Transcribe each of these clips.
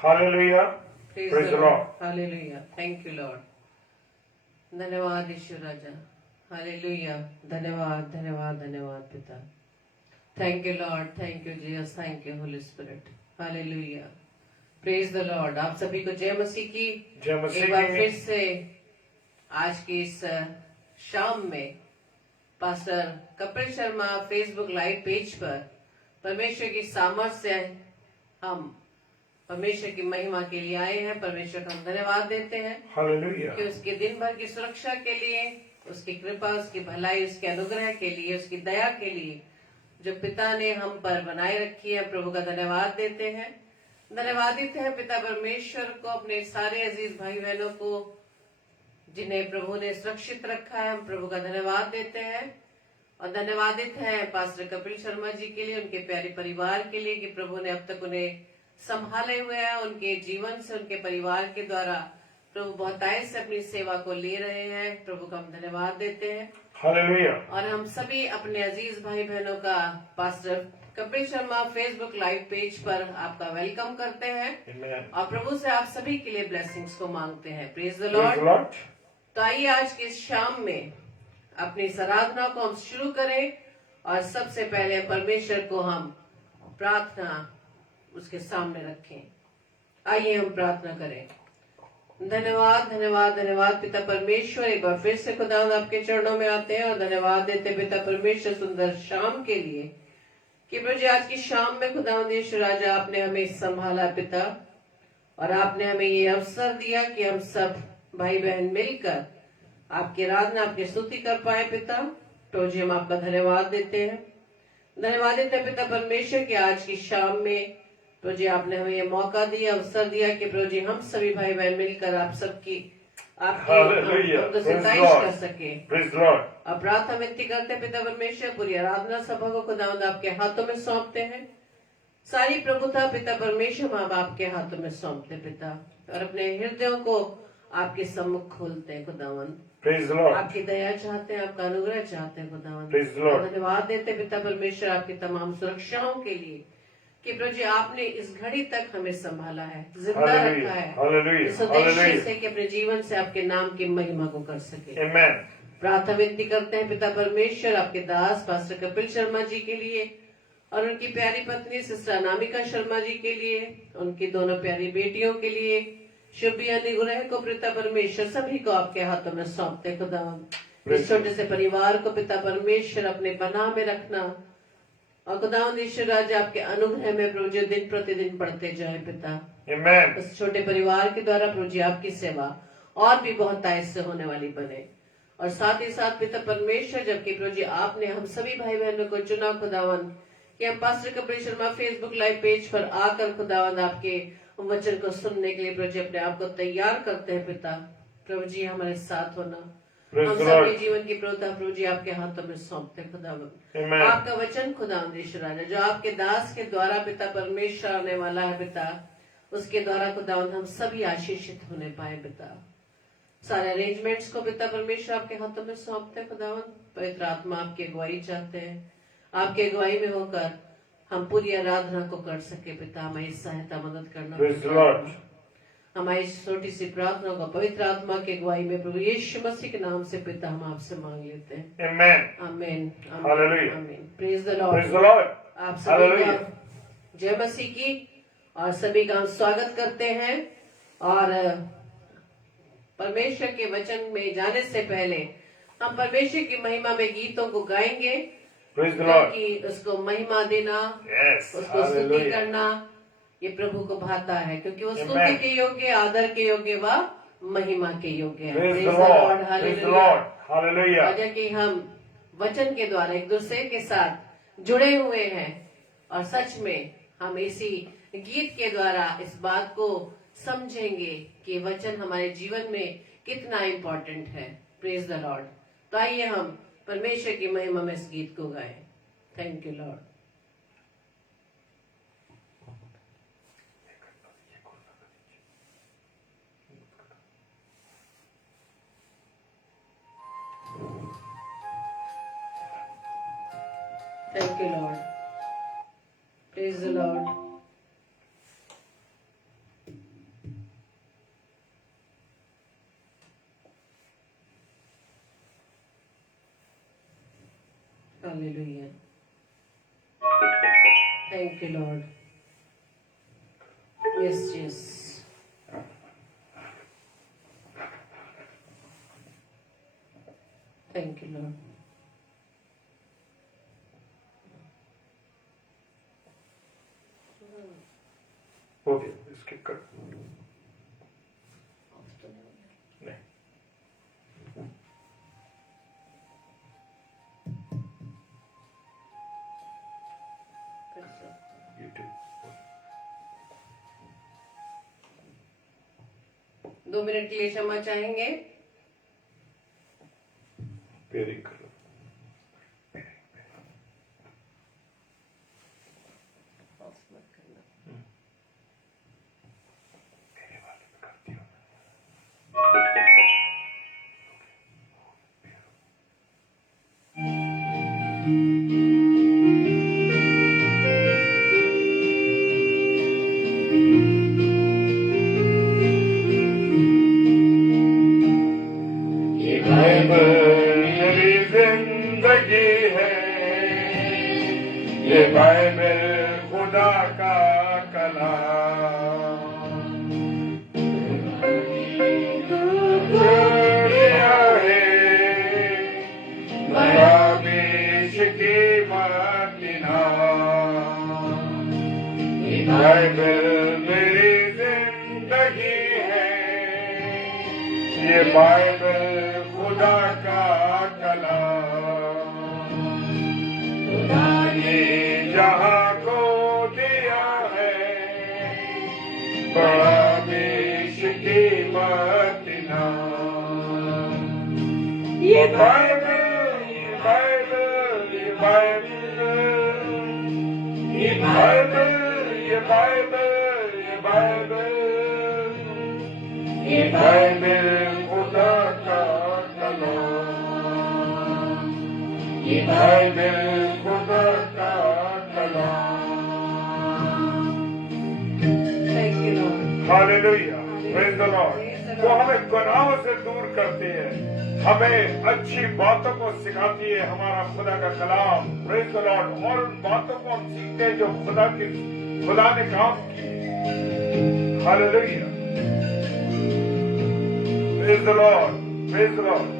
Hallelujah. Praise Praise the the Lord. Lord. Hallelujah. Thank you, Lord. धन्यवाद ईश्वर राजा. Hallelujah. धन्यवाद धन्यवाद धन्यवाद पिता. Thank you Lord. Thank you Jesus. Thank you Holy Spirit. Hallelujah. Praise the Lord. आप सभी को जय मसीह की. जय मसीह एक बार की. फिर से आज की इस शाम में pastor Kapil Sharma Facebook live page पर परमेश्वर की सामर्थ्य से हम परमेश्वर की महिमा के लिए आए हैं. परमेश्वर का हम धन्यवाद देते हैं Hallelujah. कि उसके दिन भर की सुरक्षा के लिए, उसकी कृपा, उसकी भलाई, उसके अनुग्रह के लिए, उसकी दया के लिए जो पिता ने हम पर बनाए रखी है, प्रभु का धन्यवाद देते हैं. धन्यवादित है पिता परमेश्वर को, अपने सारे अजीज भाई बहनों को जिन्हें प्रभु ने सुरक्षित रखा है. हम प्रभु का धन्यवाद देते हैं और धन्यवादित है पास्टर कपिल शर्मा जी के लिए, उनके प्यारे परिवार के लिए कि प्रभु ने अब तक उन्हें संभाले हुए हैं. उनके जीवन से, उनके परिवार के द्वारा प्रभु बहुतायत से अपनी सेवा को ले रहे हैं. प्रभु का हम धन्यवाद देते हैं. Hallelujah. और हम सभी अपने अजीज भाई बहनों का pastor Kapil Sharma Facebook live page पर आपका वेलकम करते हैं. Amen. और प्रभु से आप सभी के लिए ब्लेसिंग्स को मांगते हैं. Praise the Praise the Lord. Lord. तो आइए आज की इस शाम में अपनी इस आराधना को हम शुरू करें और सबसे पहले परमेश्वर को हम प्रार्थना उसके सामने रखें. आइए हम प्रार्थना करें. धन्यवाद धन्यवाद धन्यवाद पिता परमेश्वर. एक बार फिर से खुदावंद आपके चरणों में आते हैं और धन्यवाद देते पिता परमेश्वर सुंदर शाम के लिए कि प्रभु जी आज की शाम में खुदावंद यीशु राजा आपने हमें संभाला पिता, और आपने हमें ये अवसर दिया कि हम सब भाई बहन मिलकर आपकी आराधना, आपकी स्तुति कर पाए पिता. प्रभु जी हम आपका धन्यवाद देते हैं. धन्यवाद देते हैं पिता परमेश्वर कि आज की शाम में प्रभु जी आपने हमें ये मौका दिया, अवसर दिया कि प्रभु जी हम सभी भाई बहन मिलकर आप सबकी Hallelujah. आपकी Praise the सिताइश Lord. कर सके. Praise the Lord. अब प्रार्थना विनती करते हैं पिता परमेश्वर, पूरी आराधना सभा को खुदावंद आपके हाथों में सौंपते हैं. सारी प्रभुता पिता परमेश्वर हम आपके हाथों में सौंपते पिता, और अपने हृदयों को आपके सम्मुख खोलते हैं खुदावंद. Praise the Lord. आपकी दया चाहते हैं, आपका अनुग्रह चाहते हैं खुदावंद. Praise the Lord. धन्यवाद देते हैं पिता परमेश्वर आपकी तमाम सुरक्षाओं के लिए कि प्रभु जी आपने इस घड़ी तक हमें संभाला है, जिंदा रखा Hallelujah. है Hallelujah. इस उद्देश्य Hallelujah. से कि अपने जीवन से आपके नाम की महिमा को कर सके. Amen. प्रार्थना विनती करते हैं पिता परमेश्वर आपके दास पास्टर कपिल शर्मा जी के लिए और उनकी प्यारी पत्नी सिस्टर अनामिका शर्मा जी के लिए, उनकी दोनों प्यारी बेटियों के लिए, शुभ अनुग्रह को पिता परमेश्वर सभी को आपके हाथों में सौंपते खुदावंद. इस छोटे से परिवार को पिता परमेश्वर अपने पनाह में रखना और खुदावंद ईश्वर राजा आपके अनुग्रह में प्रभु जी दिन प्रतिदिन बढ़ते जाए पिता. Amen. इस छोटे परिवार के द्वारा प्रभु जी आपकी सेवा और भी बहुत तायत से होने वाली बने. और साथ ही साथ पिता परमेश्वर जबकि प्रभु जी आपने हम सभी भाई बहनों को चुना खुदावंद कि हम pastor Kapil Sharma Facebook live page पर आकर खुदावंद आपके वचन को सुनने के लिए प्रभु जी अपने आप को तैयार करते हैं पिता. प्रभु जी हमारे साथ होना. Praise हम the सबके Lord. जीवन की प्रभुता प्रभु जी आपके हाथों में सौंपते हैं खुदावंद. Amen. आपका वचन खुदावंद ईश्वर राजा जो आपके दास के द्वारा पिता परमेश्वर आने वाला है पिता, उसके द्वारा खुदावंद हम सभी आशीषित होने पाए पिता. सारे अरेंजमेंट्स को पिता परमेश्वर आपके हाथों में सौंपते हैं खुदावंद. पवित्र आत्मा आपकी अगुवाई चाहते हैं, आपकी अगुवाई में होकर हम पूरी आराधना को कर सके पिता. हमारी सहायता मदद करना. Praise the Lord. हमारी छोटी सी प्रार्थना को पवित्र आत्मा की अगुवाई में प्रभु यीशु मसीह के नाम से पिता हम आपसे मांग लेते हैं. Amen. आमीन. Hallelujah. आमीन. Praise the Praise the Lord. Lord. आप सभी Hallelujah. का जय मसीह की और सभी का हम स्वागत करते हैं. और परमेश्वर के वचन में जाने से पहले हम परमेश्वर की महिमा में गीतों को गाएंगे, Praise the Lord. क्योंकि उसको महिमा देना, Yes. उसको स्तुति Hallelujah. करना ये प्रभु को भाता है, क्योंकि वो Amen. स्तुति के योग्य, आदर के योग्य व महिमा के योग्य है. Praise Praise the the Lord. Lord. Praise the Hallelujah. Lord. Hallelujah. और कि हम वचन के द्वारा एक दूसरे के साथ जुड़े हुए हैं और सच में हम इसी गीत के द्वारा इस बात को समझेंगे कि वचन हमारे जीवन में कितना इम्पोर्टेंट है. Praise the Lord. तो आइए हम परमेश्वर की महिमा में इस गीत को गाएं. Thank you Lord. Thank you, Lord. Praise the Lord. Hallelujah. Thank you, Lord. Yes, yes. Thank you, Lord. हो गया, स्किप कर नहीं। YouTube 2 मिनट के लिए क्षमा चाहेंगे। पेयरिंग कर लो। मेरे वाले में करती हूँ। ये बाइबल मेरी जिंदगी है, ये बाइबल खुदा का कलाम। दुनिया है बयाबीश की मदीना, ये बाइबल मेरी जिंदगी है, ये बाइबल खुदा का कलाम। खुदा ने जहां को दिया है बड़ा बेश कीमत नाम। ये बाइबल, ये बाइबल, ये बाइबल, ये बाइबल, ये बाइबल, ये बाइबल, ये बाइबल खुदा का कलाम, ये बाइबल खुदा का कलाम। Thank you, Lord. Hallelujah, praise the Lord. वो हमें गुनाहों से दूर करती है, हमें अच्छी बातों को सिखाती है हमारा खुदा का कलाम, प्रेज़ द लॉर्ड। और उन बातों को हम सीखते हैं जो खुदा ने काम की। Hallelujah, praise the Lord, praise the Lord.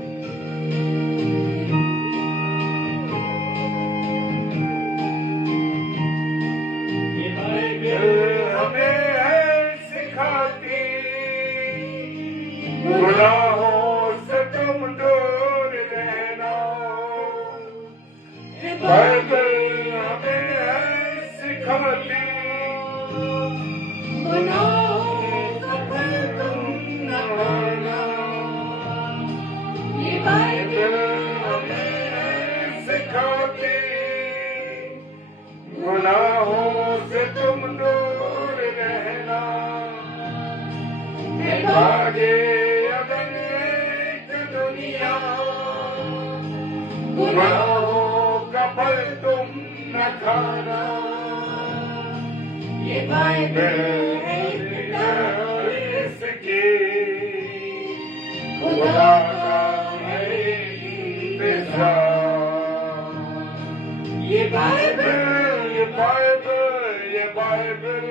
हमें है सिखाती, गुनाहों से तुम दूर रहना। बाइबल हमें है सिखाती, गुनाहों से तुम न खाना। ये बाइबल हमें है सिखाती, गुनाहों से तुम दूर रहना। भागे अगर एक दुनिया, गुनाहों का फल तुम न खाना। ये बाइबल है इसकी खुदा का है इंतज़ार। ये बाइबल, ये बाइबल, ये बाइबल,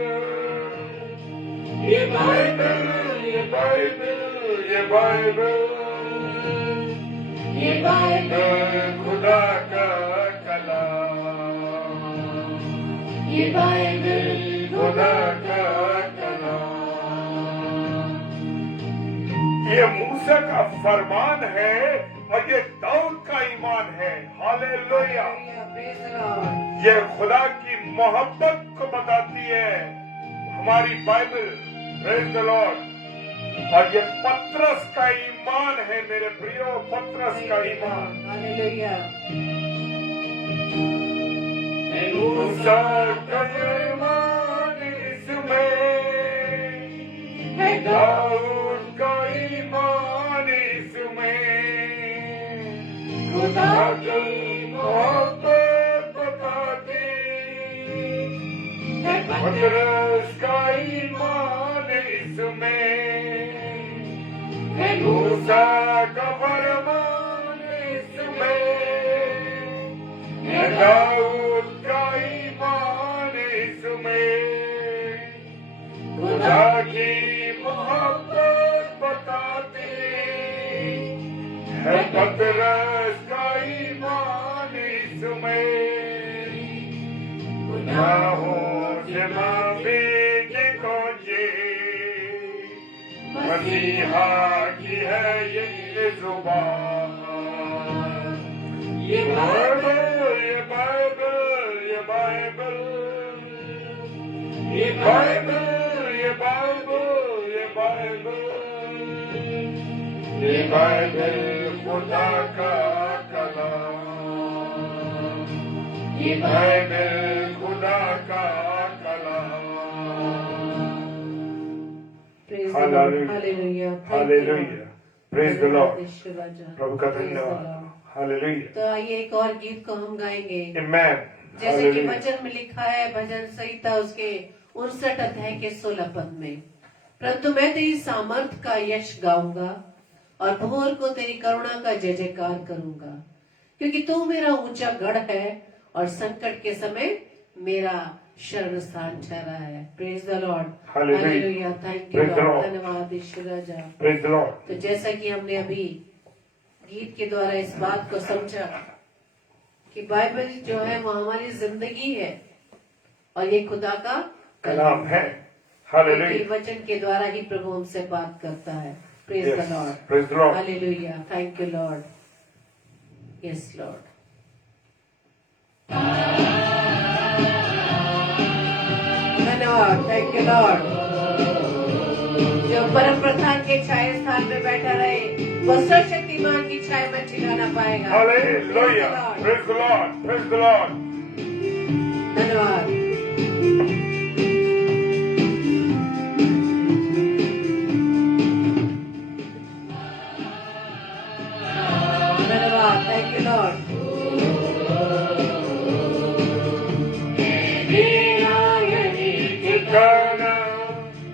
ये बाइबल, ये बाइबल, ये बाइबल, ये बाइबल खुदा का कलाम, ये बाइबल खुदा का कलाम। ये मूसा का फरमान है और ये दाऊद का ईमान है। Hallelujah, Praise the Lord. ये खुदा की मोहब्बत को बताती है हमारी बाइबल, प्रेज़ द लॉर्ड। और ये पतरस का ईमान है मेरे प्रियो, पतरस का ईमान। Hallelujah. मूसा का ईमान इसमें है, दाऊद का ईमान इसमें, खुदा की मोहब्बत बताती है। पतरस का ईमान इसमें है, मूसा का फरमान इसमें है, दाऊद का ईमान इसमें खुदा की मोहब्बत बताते है। पतरस का ईमान इसमें गुनाहों से माफी की खोजे मसीहा की है ये जुबान। ये बाइबल ये बाइबल ये बाइबल ये बाइबल ये बाइबल ये बाइबल ये बाइबल खुदा का कलाम। ये बाइबल खुदा का कलाम। Hallelujah, hallelujah, praise the Lord. राजा प्रभु का धन्यवाद। हालेलुया, तो आइए एक और गीत को हम गाएंगे। आमेन। जैसे कि वचन में लिखा है भजन संहिता उसके 59 अध्याय के 16 पद में, परंतु मैं तेरी सामर्थ का यश गाऊंगा और भोर को तेरी करुणा का जय जयकार करूंगा, क्योंकि तू मेरा ऊंचा गढ़ है और संकट के समय मेरा शरण स्थान ठहरा है। Praise the Lord, hallelujah, thank you Lord, धन्यवाद ईश्वर राजा। Praise the Lord. तो जैसा कि हमने अभी गीत के द्वारा इस बात को समझा कि बाइबल जो है वो हमारी जिंदगी है और ये खुदा का कलाम है। हालेलुया, वचन के द्वारा ही प्रभु हमसे बात करता है। Praise the lord, praise the Lord, hallelujah, thank you Lord, yes Lord. धन्यवाद, थैंक यू लॉर्ड। जो परम प्रधान के छाया स्थान में बैठा रहे वो सर्वशक्तिमान की छाया में ठिकाना पाएगा। Hallelujah, praise the lord, praise the Lord. धन्यवाद। धन्यवाद, थैंक यू लॉर्ड।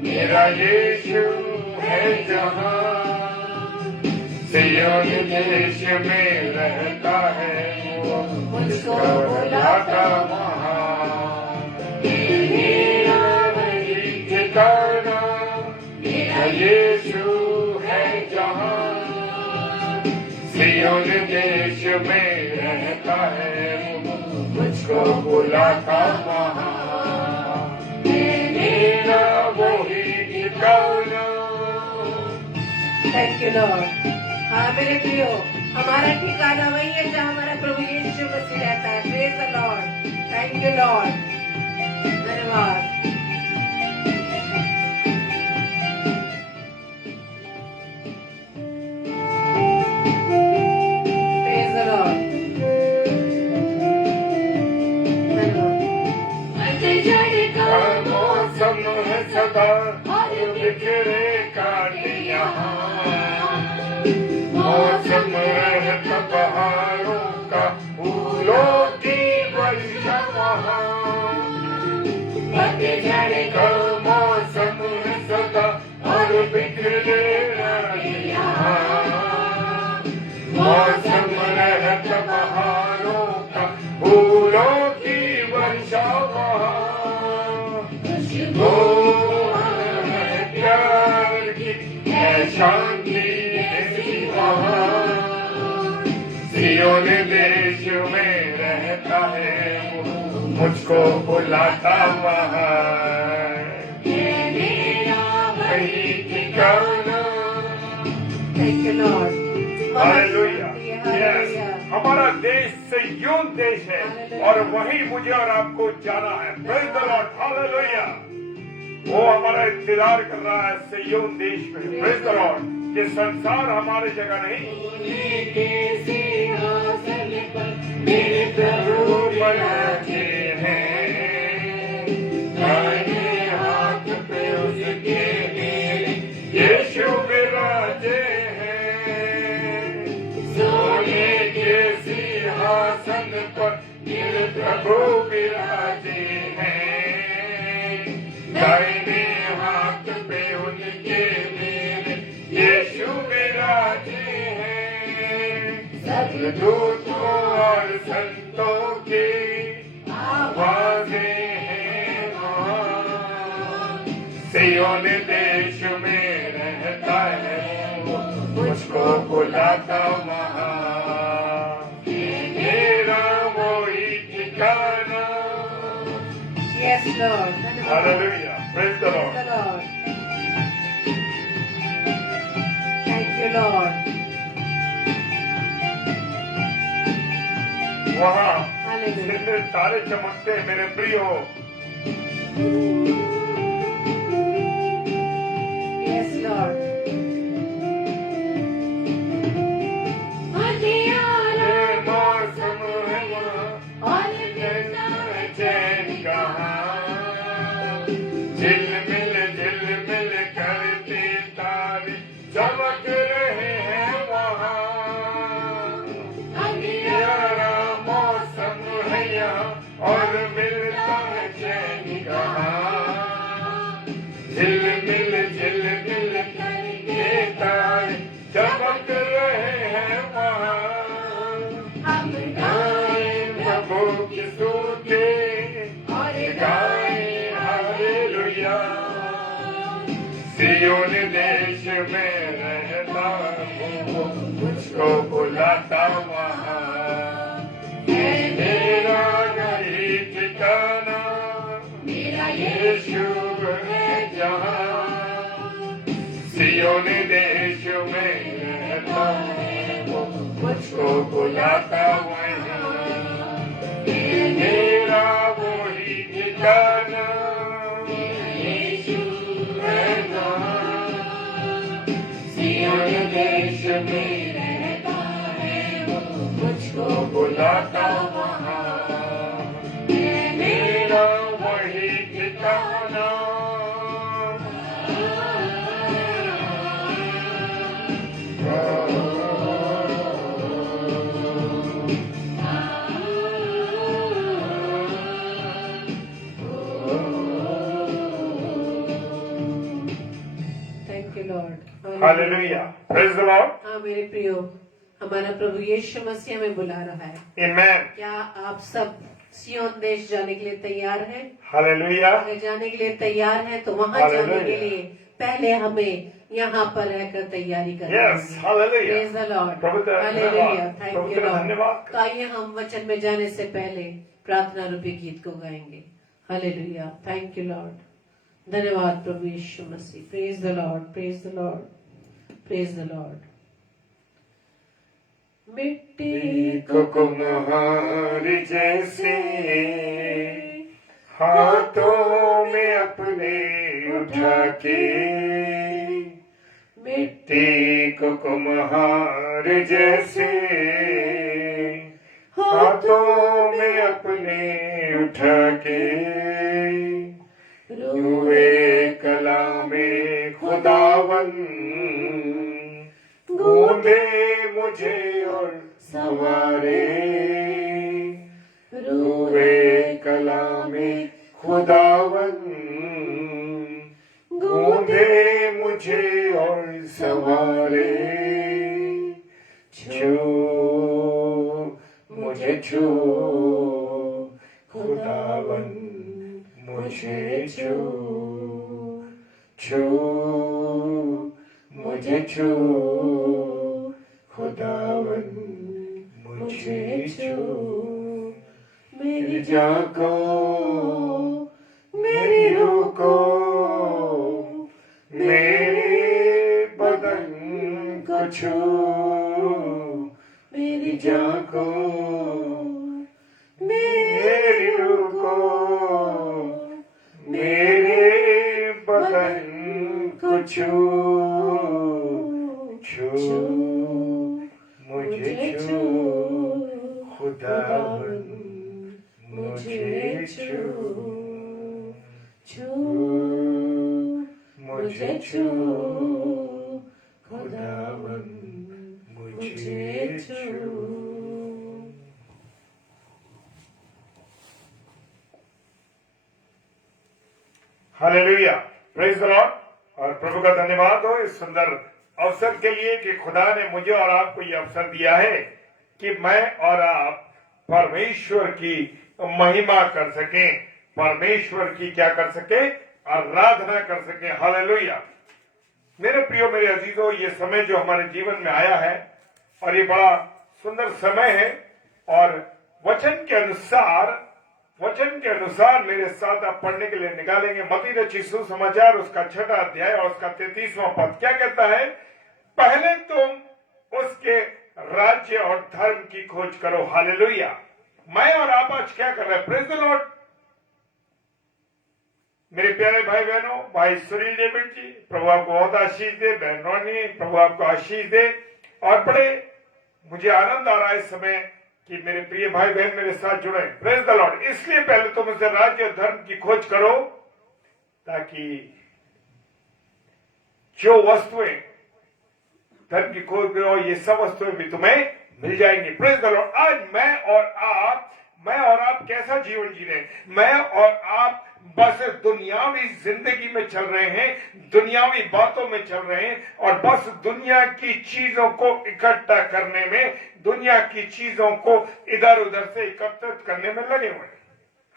मेरा यीशु है जहाँ सिय्योन देश में रहता है वो मुझको बुलाता वहाँ। मेरा वही ठिकाना मेरा यीशु है जहाँ सिय्योन देश में रहता है वो मुझको बुलाता वहाँ। Thank you Lord. हाँ मेरे प्रियो, हमारा ठिकाना वही है जहाँ हमारा प्रभु यीशु मसीह रहता है। Praise the Lord, thank you Lord, धन्यवाद। प्रेज द लॉर्ड, धन्यवाद। मौसम है सदा बिखरे काटे यहाँ मौसम रहता बहारों का फूलों की वर्षा वहाँ। पतझड़ का मौसम है सदा और बिखरे काटे यहाँ मौसम रहता बहारों का फूलों की वर्षा वहाँ। शांति ऐसी वहाँ सिय्योन देश में रहता है वो मुझको बुलाता वहाँ। वही ठिकाना। Thank you Lord, hallelujah. हमारा देश सिय्योन देश है और वही मुझे और आपको जाना है। Praise the Lord, hallelujah. वो हमारा इंतजार कर रहा है सिय्योन देश में। Praise the Lord. ये संसार हमारी जगह नहीं। मेरे प्रभु विराजे हैं दाहिने हाथ पे उसके मेरे यीशु विराजे हैं। सोने के सिंहासन पर मेरे प्रभु विराजे हैं। दाहिने हाथ पे उनके मेरे यीशु विराजे हैं। सब दूतों और संतों के सियोन देश में रहता है वो, मुझको बुलाता वहाँ मेरा वही ठिकाना। Yes, Lord. धन्यवाद। Hallelujah. Praise the Praise Lord. the Lord. Thank you, Lord. वहाँ Hallelujah. दिन में तारे चमकते मेरे प्रियो। Yes, Lord. ये मौसम है वहाँ और मिलता है चैन कहाँ। झिलमिल झिलमिल करते तारे चमक रहे हैं वहाँ। अंधियारा मौसम है यहाँ और मिलता है चैन कहाँ। झिलमिल झिलमिल करते तारे चमक रहे हैं वहाँ। हम गाएं प्रभु की स्तुति और गाएं हालेलुया। सियोन देश में रहता हूँ, मुझको बुलाता वहाँ है मेरा नहीं ठिकाना। मेरा यीशु है जहाँ सियोन देश में रहता है वो, मुझको बुलाता वहाँ मेरा वही ठिकाना। यीशु है जहाँ सियोन देश में रहता है वो, मुझको बुलाता वहाँ मेरा वही ठिकाना। Thank you, Lord. Hallelujah. Praise the Lord. हाँ मेरे प्रियो, हमारा प्रभु यीशु मसीह हमें बुला रहा है। Amen. क्या आप सब सियोन देश जाने के लिए तैयार हैं? Hallelujah. अगर जाने के लिए तैयार हैं तो वहाँ Hallelujah. जाने के लिए पहले हमें यहाँ पर रहकर तैयारी करनी Yes. होगी। Hallelujah. Praise the Lord. प्रभु तेरा Hallelujah. धन्यवाद। Thank प्रभु you, तेरा Lord. धन्यवाद। तो आइए हम वचन में जाने से पहले प्रार्थना रूपी गीत को गाएंगे। Hallelujah. Thank you, Lord. धन्यवाद प्रभु यीशु मसीह। Praise the Lord. Praise the Lord. Praise the Lord. मिट्टी को कुम्हार जैसे हाथों में अपने उठा के, मिट्टी को कुम्हार जैसे हाथों में अपने उठा के, रुए कला में खुदावन गूंदे मुझे और सवारे। रुए कला में खुदावन गूंदे मुझे और सवारे। छू मुझे छू खुदावन मुझे छू, छू मुझे छू खुदावन मुझे छू। मेरी जान को मेरी रूह को मेरे बदन को छू। मेरी जान को मेरी रूह को मेरे बदन को छू, छू मुझे छू खुदावन मुझे छू, छू मुझे छू खुदावन मुझे छू। Hallelujah, praise the Lord. और प्रभु का धन्यवाद हो इस सुंदर अवसर के लिए कि खुदा ने मुझे और आपको ये अवसर दिया है कि मैं और आप परमेश्वर की महिमा कर सकें, परमेश्वर की क्या कर सके, आराधना कर सके। हालेलुया। मेरे प्रियो, मेरे अजीजों, ये समय जो हमारे जीवन में आया है और ये बड़ा सुंदर समय है, और वचन के अनुसार मेरे साथ आप पढ़ने के लिए निकालेंगे मत्ती रचित सुसमाचार उसका 6वां अध्याय और उसका 33वां पद। क्या कहता है? पहले तुम उसके राज्य और धर्म की खोज करो। हालेलुया। मैं और आप आज क्या कर रहे हैं? Praise the Lord. मेरे प्यारे भाई बहनों, भाई सुनील डेविड जी, प्रभु आपको बहुत आशीष दे। बहन रोनी, प्रभु आपको आशीष दे। और बड़े मुझे आनंद आ रहा है इस समय कि मेरे प्रिय भाई बहन मेरे साथ जुड़े। Praise the Lord. इसलिए पहले तुम उसे राज्य और धर्म की खोज करो, ताकि जो वस्तुएं धर्म की खोज करो, ये सब वस्तुएं भी तुम्हें मिल जाएंगी। Praise the Lord. आज मैं और आप कैसा जीवन जी रहे हैं? मैं और आप बस दुनियावी जिंदगी में चल रहे हैं, दुनियावी बातों में चल रहे हैं, और बस दुनिया की चीजों को इकट्ठा करने में, दुनिया की चीजों को इधर उधर से एकत्रित करने में लगे हुए हैं।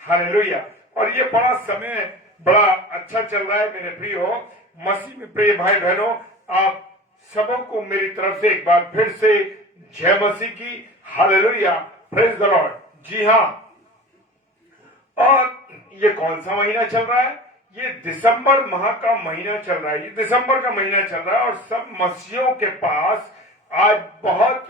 हालेलुया। और ये बड़ा समय बड़ा अच्छा चल रहा है मेरे प्रियो मसीह में प्रिय भाई बहनों। आप सबों को मेरी तरफ से एक बार फिर से जय मसीह की। हालेलुया। Praise the Lord. जी हाँ, और ये कौन सा महीना चल रहा है? ये दिसंबर माह का महीना चल रहा है। ये दिसंबर का महीना चल रहा है और सब मसीहियों के पास आज बहुत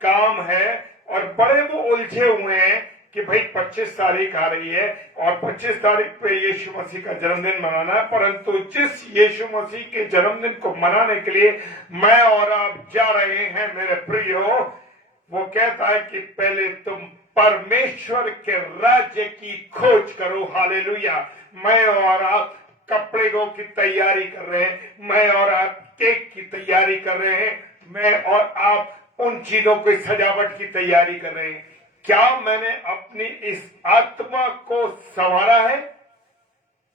काम है, और बड़े वो उलझे हुए हैं कि भाई 25 तारीख आ रही है और 25 तारीख पे यीशु मसीह का जन्मदिन मनाना है। परंतु जिस यीशु मसीह के जन्मदिन को मनाने के लिए मैं और आप जा रहे हैं मेरे प्रियो, वो कहता है कि पहले तुम परमेश्वर के राज्य की खोज करो। हालेलुया। मैं और आप कपड़ों की तैयारी कर रहे हैं, मैं और आप केक की तैयारी कर रहे हैं, मैं और आप उन चीजों की सजावट की तैयारी कर रहे हैं। क्या मैंने अपनी इस आत्मा को संवारा है?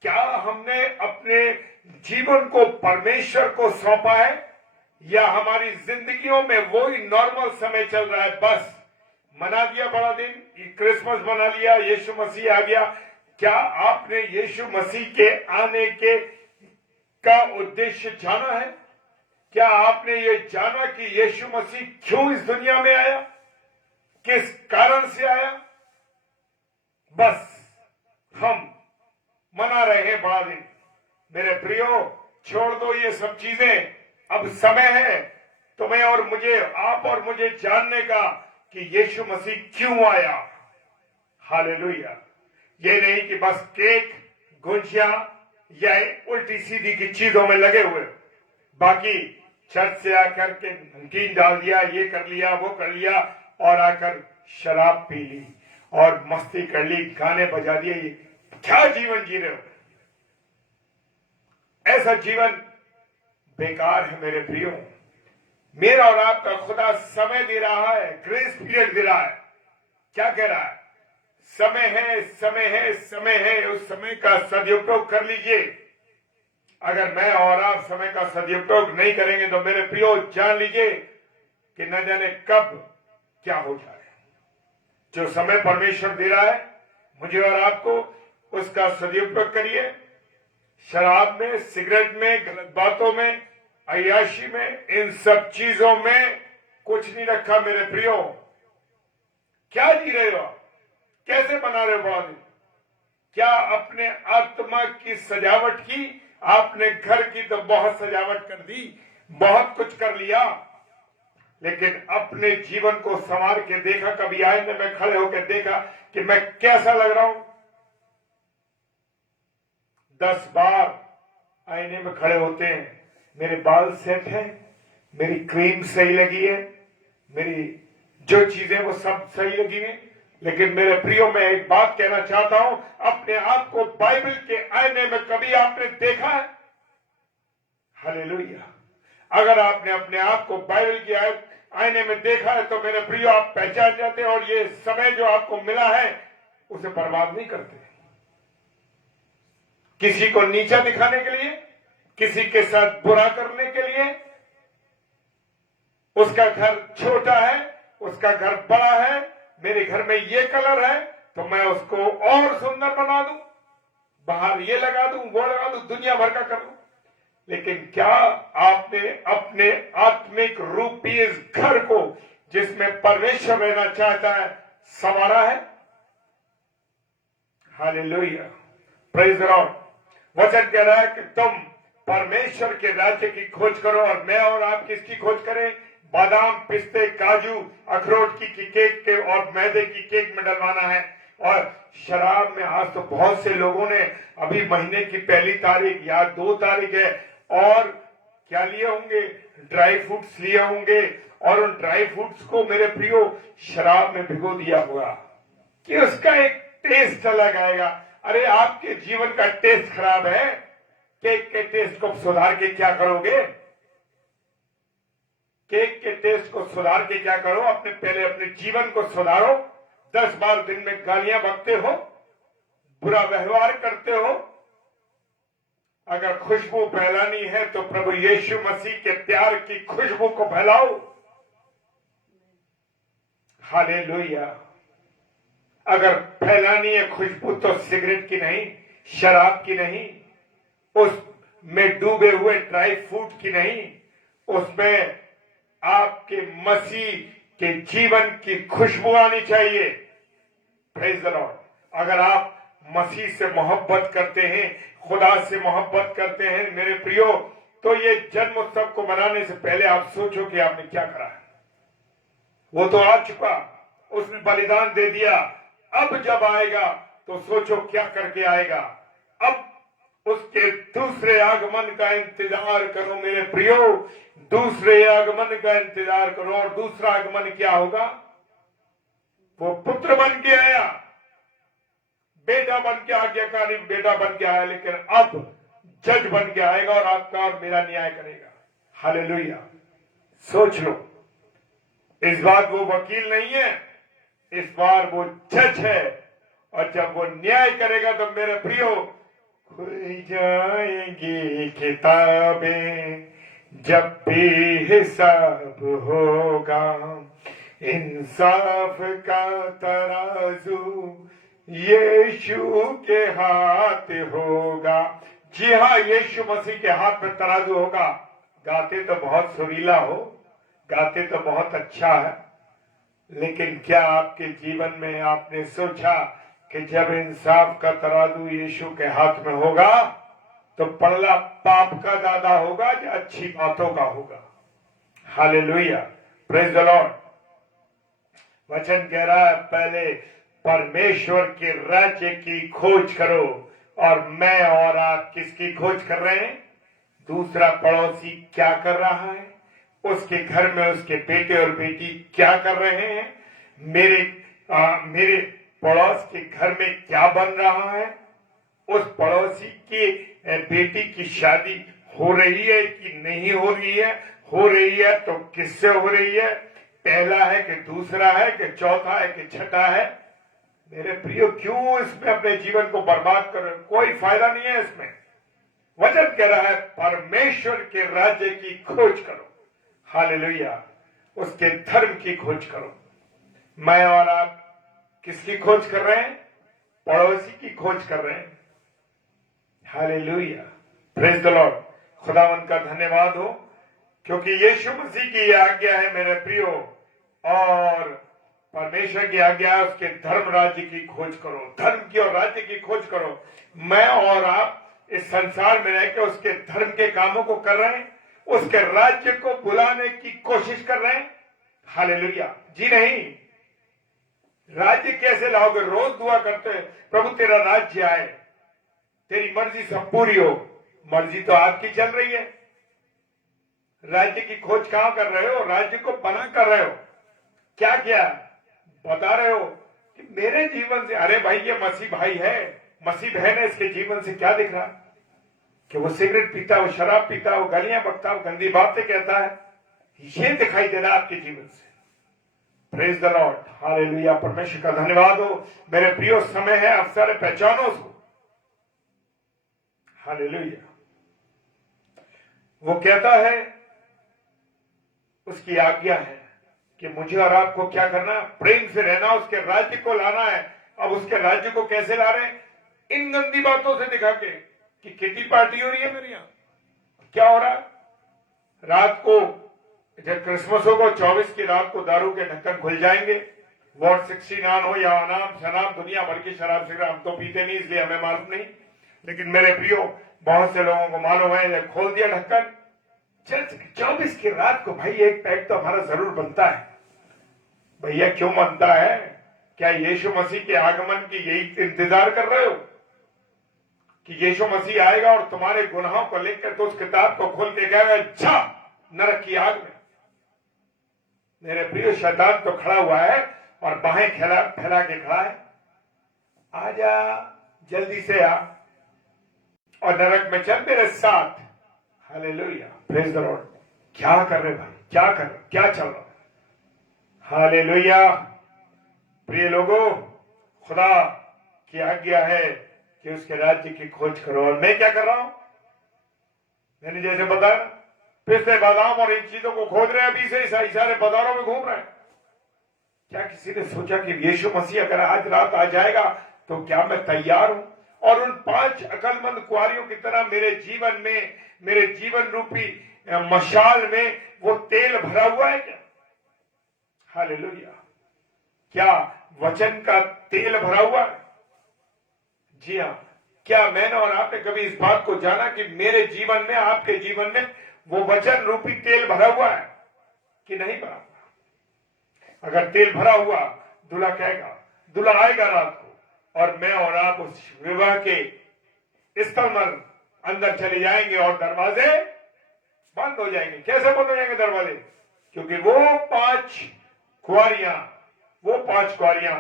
क्या हमने अपने जीवन को परमेश्वर को सौंपा है, या हमारी जिंदगियों में वही नॉर्मल समय चल रहा है? बस मना दिया बड़ा दिन, क्रिसमस मना लिया, यीशु मसीह आ गया। क्या आपने यीशु मसीह के आने के का उद्देश्य जाना है? क्या आपने ये जाना कि यीशु मसीह क्यों इस दुनिया में आया, किस कारण से आया? बस हम मना रहे हैं बड़ा दिन। मेरे प्रियो, छोड़ दो ये सब चीजें। अब समय है तुम्हें और मुझे, आप और मुझे जानने का कि यीशु मसीह क्यों आया। हालेलुया। ये नहीं कि बस केक, गुंजिया या उल्टी सीधी की चीजों में लगे हुए, बाकी चर्च से आकर के नमकीन डाल दिया, ये कर लिया, वो कर लिया, और आकर शराब पी ली और मस्ती कर ली, गाने बजा दिए। ये क्या जीवन जी रहे हो? ऐसा जीवन बेकार है मेरे प्रियो। मेरा और आपका खुदा समय दे रहा है, ग्रेस पीरियड दे रहा है। क्या कह रहा है? समय है, समय है, समय है, उस समय का सदुपयोग कर लीजिए। अगर मैं और आप समय का सदुपयोग नहीं करेंगे तो मेरे प्रियो जान लीजिए कि न जाने कब क्या हो जाए। जो समय परमेश्वर दे रहा है मुझे और आपको, उसका सदुपयोग करिए। शराब में, सिगरेट में, गलत बातों में, अय्याशी में, इन सब चीजों में कुछ नहीं रखा मेरे प्रियो। क्या जी रहे हो? कैसे बना रहे हो बड़ा दिन? क्या अपने आत्मा की सजावट की? आपने घर की तो बहुत सजावट कर दी, बहुत कुछ कर लिया, लेकिन अपने जीवन को संवार के देखा? कभी आईने में खड़े होकर देखा कि मैं कैसा लग रहा हूं? 10 बार आईने में खड़े होते हैं, मेरे बाल सेट हैं, मेरी क्रीम सही लगी है, मेरी जो चीजें वो सब सही लगी हैं। लेकिन मेरे प्रियो, मैं एक बात कहना चाहता हूं, अपने आप को बाइबल के आईने में कभी आपने देखा है? हालेलुया। अगर आपने अपने आप को बाइबल के आईने में देखा है तो मेरे प्रियो आप पहचान जाते हैं, और ये समय जो आपको मिला है उसे बर्बाद नहीं करते। किसी को नीचा दिखाने के लिए, किसी के साथ बुरा करने के लिए। उसका घर छोटा है, उसका घर बड़ा है, मेरे घर में ये कलर है तो मैं उसको और सुंदर बना दूं। बाहर ये लगा दूं, वो लगा दूं, दुनिया भर का करूं, लेकिन क्या आपने अपने आत्मिक रूपी इस घर को जिसमें परमेश्वर रहना चाहता है संवारा है? Hallelujah, praise the Lord. वचन कह रहा है कि तुम परमेश्वर के राज्य की खोज करो, और मैं और आप किसकी खोज करें? बादाम, पिस्ते, काजू, अखरोट की केक के और मैदे की केक में डलवाना है। और शराब में आज तो बहुत से लोगों ने अभी महीने की 1 तारीख या 2 तारीख है, और क्या लिए होंगे? ड्राई फ्रूट्स लिए होंगे, और उन ड्राई फ्रूट्स को मेरे प्रियो शराब में भिगो दिया होगा कि उसका एक टेस्ट अलग आएगा। अरे आपके जीवन का टेस्ट खराब है, केक के टेस्ट को सुधार के क्या करोगे? केक के टेस्ट को सुधार के क्या करो? पहले अपने जीवन को सुधारो। 10 बार दिन में गालियां बकते हो, बुरा व्यवहार करते हो, अगर खुशबू फैलानी है तो प्रभु यीशु मसीह के प्यार की खुशबू को फैलाओ। हालेलुया। अगर फैलानी है खुशबू तो सिगरेट की नहीं, शराब की नहीं, उसमें डूबे हुए ड्राई फ्रूट की नहीं, उसमें आपके मसीह के जीवन की खुशबू आनी चाहिए। Praise the Lord. अगर आप मसीह से मोहब्बत करते हैं, खुदा से मोहब्बत करते हैं मेरे प्रियो, तो ये जन्म उत्सव को मनाने से पहले आप सोचो कि आपने क्या करा है। वो तो आ चुका, उसने बलिदान दे दिया। अब जब आएगा तो सोचो क्या करके आएगा। अब उसके दूसरे आगमन का इंतजार करो मेरे प्रियो, दूसरे आगमन का इंतजार करो। और दूसरा आगमन क्या होगा? वो पुत्र बन के आया, बेटा बन के आज्ञाकारी बेटा बन के आया, लेकिन अब जज बन के आएगा और आपका और मेरा न्याय करेगा। हालेलुया। सोच लो, इस बार वो वकील नहीं है, इस बार वो जज है, और जब वो न्याय करेगा तो मेरे प्रियो खुल जाएंगी किताबें, जब भी हिसाब होगा, इंसाफ का तराजू यीशु के हाथ होगा। जी हाँ, यीशु मसीह के हाथ में तराजू होगा। गाते तो बहुत सुरीला हो, गाते तो बहुत अच्छा है, लेकिन क्या आपके जीवन में आपने सोचा कि जब इंसाफ का तराजू यीशु के हाथ में होगा तो पल्ला पाप का ज्यादा होगा या अच्छी बातों का होगा? Hallelujah, praise the Lord. वचन कह रहा है पहले परमेश्वर के राज्य की खोज करो, और मैं और आप किसकी खोज कर रहे हैं? दूसरा पड़ोसी क्या कर रहा है, उसके घर में उसके बेटे और बेटी क्या कर रहे हैं, मेरे पड़ोस के घर में क्या बन रहा है, उस पड़ोसी की बेटी की शादी हो रही है कि नहीं हो रही है तो किससे हो रही है, पहला है कि दूसरा है कि चौथा है कि छठा है। मेरे प्रियो, क्यों इसमें अपने जीवन को बर्बाद कर रहे हो? कोई फायदा नहीं है इसमें। वचन कह रहा है परमेश्वर के राज्य की खोज करो। हालेलुया, उसके धर्म की खोज करो। मैं और आप किसकी खोज कर रहे हैं? पड़ोसी की खोज कर रहे हैं। Hallelujah, praise the Lord. खुदावंद का धन्यवाद हो, क्योंकि यीशु मसीह की यह आज्ञा है मेरे प्रियो, और परमेश्वर की आज्ञा है उसके धर्म राज्य की खोज करो, धर्म की और राज्य की खोज करो। मैं और आप इस संसार में रहकर उसके धर्म के कामों को कर रहे हैं, उसके राज्य को बुलाने की कोशिश कर रहे हैं। हालेलुया। जी नहीं, राज्य कैसे लाओगे? रोज दुआ करते हैं प्रभु तेरा राज्य आए, तेरी मर्जी सब पूरी हो। मर्जी तो आपकी चल रही है, राज्य की खोज कहां कर रहे हो? राज्य को बना कर रहे हो। क्या किया? बता रहे हो कि मेरे जीवन से, अरे भाई ये मसीह भाई है, मसीह बहन है, इसके जीवन से क्या दिख रहा कि वो सिगरेट पीता, वो शराब पीता, वो गालियां बकता, वो गंदी बातें कहता है, ये दिखाई दे रहा है आपके जीवन से। Praise the Lord. हालेलुया, परमेश्वर का धन्यवाद हो। मेरे प्रियो, समय है, अवसर है, पहचानो उसको। हालेलुया। वो कहता है, उसकी आज्ञा है कि मुझे और आपको क्या करना? प्रेम से रहना, उसके राज्य को लाना है। अब उसके राज्य को कैसे ला रहे हैं? इन गंदी बातों से दिखा के कि किटी पार्टी हो रही है मेरे यहां। क्या हो रहा है? रात को जब क्रिसमस होगा 24 की रात को दारू के ढक्कन खुल जाएंगे। वॉट 69 हो या अनाम शराब, दुनिया भर की शराब से हम तो पीते नहीं, इसलिए हमें मालूम नहीं, लेकिन मेरे प्रियो बहुत से लोगों को मालूम है। जब खोल दिया ढक्कन, 24 की रात को भाई एक पैक तो हमारा जरूर बनता है। भैया क्यों बनता है? क्या यीशु मसीह के आगमन की यही इंतजार कर रहे हो कि यीशु मसीह आएगा और तुम्हारे गुनाहों को लेकर तो उस किताब को खोल के गएगा अच्छा नरक की आग में? मेरे प्रिय, शैतान तो खड़ा हुआ है और बाहें फैला के खड़ा है, आजा जल्दी से आ और नरक में चल मेरे साथ। Hallelujah, praise the Lord. क्या कर रहे भाई, क्या कर रहे, क्या चल रहा? हालेलुया। प्रिय लोगों, खुदा की आज्ञा है कि उसके राज्य की खोज करो, और मैं क्या कर रहा हूं? मैंने जैसे बताया, पिस्ते बादाम और इन चीजों को खोज रहे हैं, अभी से इशारे बाजारों में घूम रहे हैं। क्या किसी ने सोचा कि यीशु मसीह अगर आज रात आ जाएगा तो क्या मैं तैयार हूं? और उन 5 अकलमंद कुआरियों की तरह मेरे जीवन में, मेरे जीवन रूपी मशाल में वो तेल भरा हुआ है क्या? हालेलुया। क्या वचन का तेल भरा हुआ है? जी हाँ। क्या मैंने और आपने कभी इस बात को जाना कि मेरे जीवन में, आपके जीवन में वो वचन रूपी तेल भरा हुआ है कि नहीं भरा हुआ? अगर तेल भरा हुआ, दूल्हा कहेगा, दूल्हा आएगा रात को और मैं और आप उस विवाह के स्थल में अंदर चले जाएंगे और दरवाजे बंद हो जाएंगे। कैसे बंद हो जाएंगे दरवाजे? क्योंकि वो 5 कुआरियां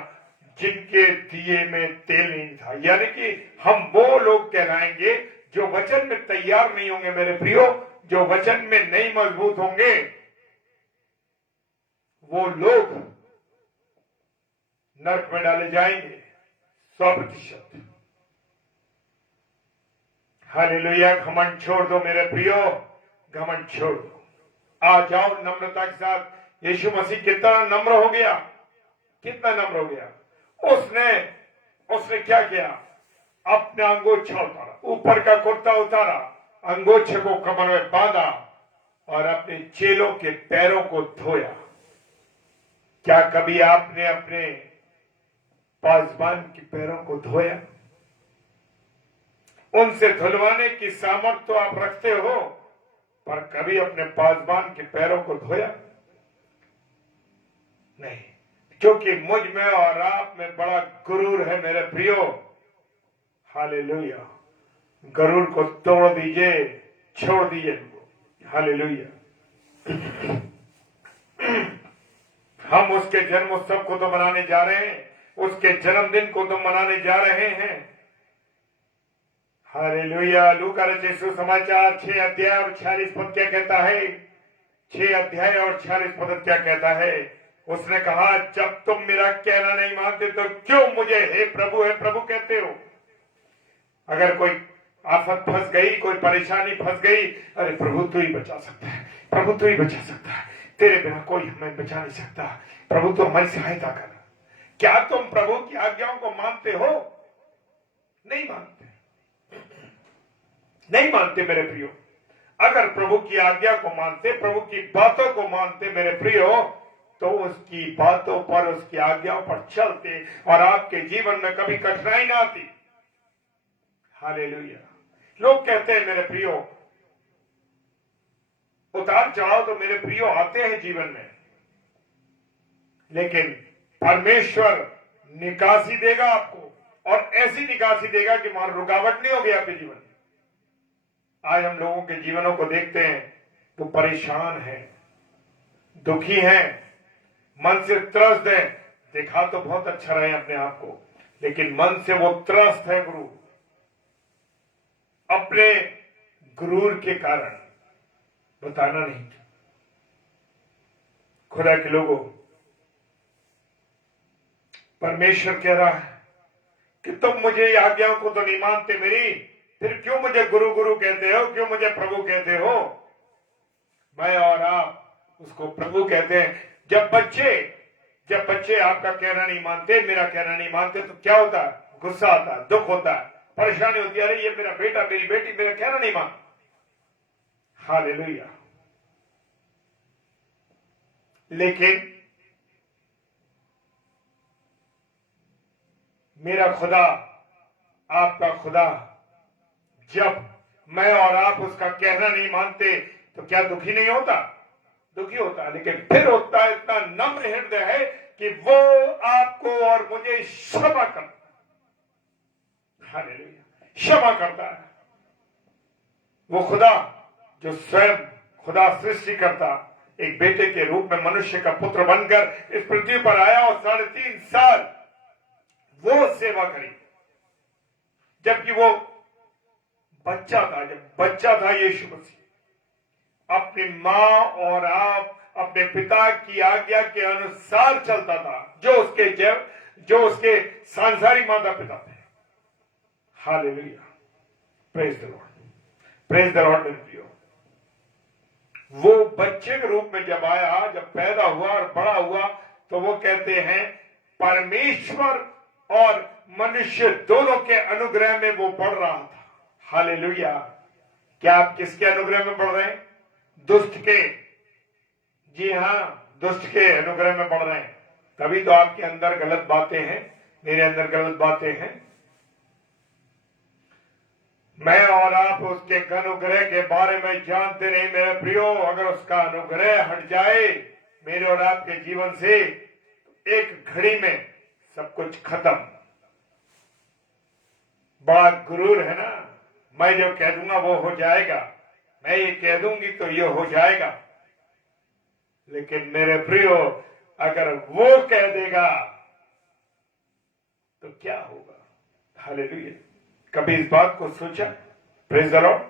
जिनके दिए में तेल नहीं था। यानी कि हम वो लोग कहलाएंगे जो वचन में तैयार नहीं होंगे। मेरे प्रियो, जो वचन में नहीं मजबूत होंगे वो लोग नरक में डाले जाएंगे 100%। हालेलुया। घमंड छोड़ दो मेरे प्रियो, घमंड छोड़ दो। आ जाओ नम्रता के साथ। यीशु मसीह कितना नम्र हो गया, कितना नम्र हो गया। उसने क्या किया? अपना अंगोछा उतारा, ऊपर का कुर्ता उतारा, अंगोछे को कमर में बांधा और अपने चेलों के पैरों को धोया। क्या कभी आपने अपने पासबान के पैरों को धोया? उनसे धुलवाने की सामर्थ्य तो आप रखते हो, पर कभी अपने पासबान के पैरों को धोया? नहीं, क्योंकि मुझ में और आप में बड़ा गुरूर है मेरे प्रियो। हालेलुया। गरूर को तोड़ दीजिए, छोड़ दीजिए इनको। हालेलुया। हम उसके जन्म उत्सव को तो मनाने जा रहे हैं, उसके जन्मदिन को तो मनाने जा रहे हैं। हालेलुया। लूका रचित सुसमाचार 6 अध्याय और 46 पद क्या कहता है? 6 अध्याय और 46 पद क्या कहता है? उसने कहा, जब तुम मेरा कहना नहीं मानते तो क्यों मुझे हे प्रभु कहते हो? अगर कोई आफत फंस गई, कोई परेशानी फंस गई, अरे प्रभु तू ही बचा सकता है, प्रभु तू ही बचा सकता है, तेरे बिना कोई हमें बचा नहीं सकता, प्रभु तू हमारी सहायता कर। क्या तुम प्रभु की आज्ञाओं को मानते हो? नहीं मानते, नहीं मानते मेरे प्रियो। अगर प्रभु की आज्ञा को मानते, प्रभु की बातों को मानते मेरे प्रियो, तो उसकी बातों पर, उसकी आज्ञाओं पर चलते और आपके जीवन में कभी कठिनाई ना आती। हालेलुया। लोग कहते हैं मेरे प्रियो, उतार चढ़ाव तो मेरे प्रियो आते हैं जीवन में, लेकिन परमेश्वर निकासी देगा आपको, और ऐसी निकासी देगा कि वहां रुकावट नहीं होगी आपके जीवन में। आज हम लोगों के जीवनों को देखते हैं तो परेशान हैं, दुखी हैं, मन से त्रस्त है। दिखा तो बहुत अच्छा रहे अपने आप को, लेकिन मन से वो त्रस्त है गुरु, अपने गुरूर के कारण बताना नहीं। खुदा के लोगों, परमेश्वर कह रहा है कि तुम मुझे आज्ञाओं को तो नहीं मानते मेरी, फिर क्यों मुझे गुरु गुरु कहते हो, क्यों मुझे प्रभु कहते हो? मैं और आप उसको प्रभु कहते हैं। जब बच्चे आपका कहना नहीं मानते, मेरा कहना नहीं मानते, तो क्या होता है? गुस्सा आता है, दुख होता है, परेशानी होती है, अरे ये मेरा बेटा मेरी बेटी मेरा कहना नहीं मान। हालेलुया। लेकिन मेरा खुदा, आपका खुदा, जब मैं और आप उसका कहना नहीं मानते तो क्या दुखी नहीं होता? दुखी होता, लेकिन फिर होता है इतना नम्र हृदय है कि वो आपको और मुझे क्षमा करता है। हालेलुया, क्षमा करता है। वो खुदा जो स्वयं खुदा सृष्टि करता, एक बेटे के रूप में मनुष्य का पुत्र बनकर इस पृथ्वी पर आया और 3.5 साल वो सेवा करी, जबकि वो बच्चा था। जब बच्चा था यीशु मसीह अपनी मां और आप अपने पिता की आज्ञा के अनुसार चलता था, जो उसके सांसारिक माता पिता थे। Hallelujah, praise the lord, praise the Lord. मेरे प्रियो, वो बच्चे के रूप में जब आया, जब पैदा हुआ और बड़ा हुआ, तो वो कहते हैं परमेश्वर और मनुष्य दोनों के अनुग्रह में वो पढ़ रहा था। हालेलुया। क्या आप किसके अनुग्रह में पढ़ रहे हैं? दुष्ट के। जी हां, दुष्ट के अनुग्रह में पढ़ रहे हैं। तभी तो आपके अंदर गलत बातें हैं, मेरे अंदर गलत बातें हैं। मैं और आप उसके अनुग्रह के बारे में जानते नहीं मेरे प्रियो। अगर उसका अनुग्रह हट जाए मेरे और आपके जीवन से, एक घड़ी में सब कुछ खत्म। बड़ा गुरूर है ना, मैं जो कह दूंगा वो हो जाएगा, मैं ये कह दूंगी तो ये हो जाएगा। लेकिन मेरे प्रियो, अगर वो कह देगा तो क्या होगा? हालेलुया। कभी इस बात को सोचा? Praise the Lord.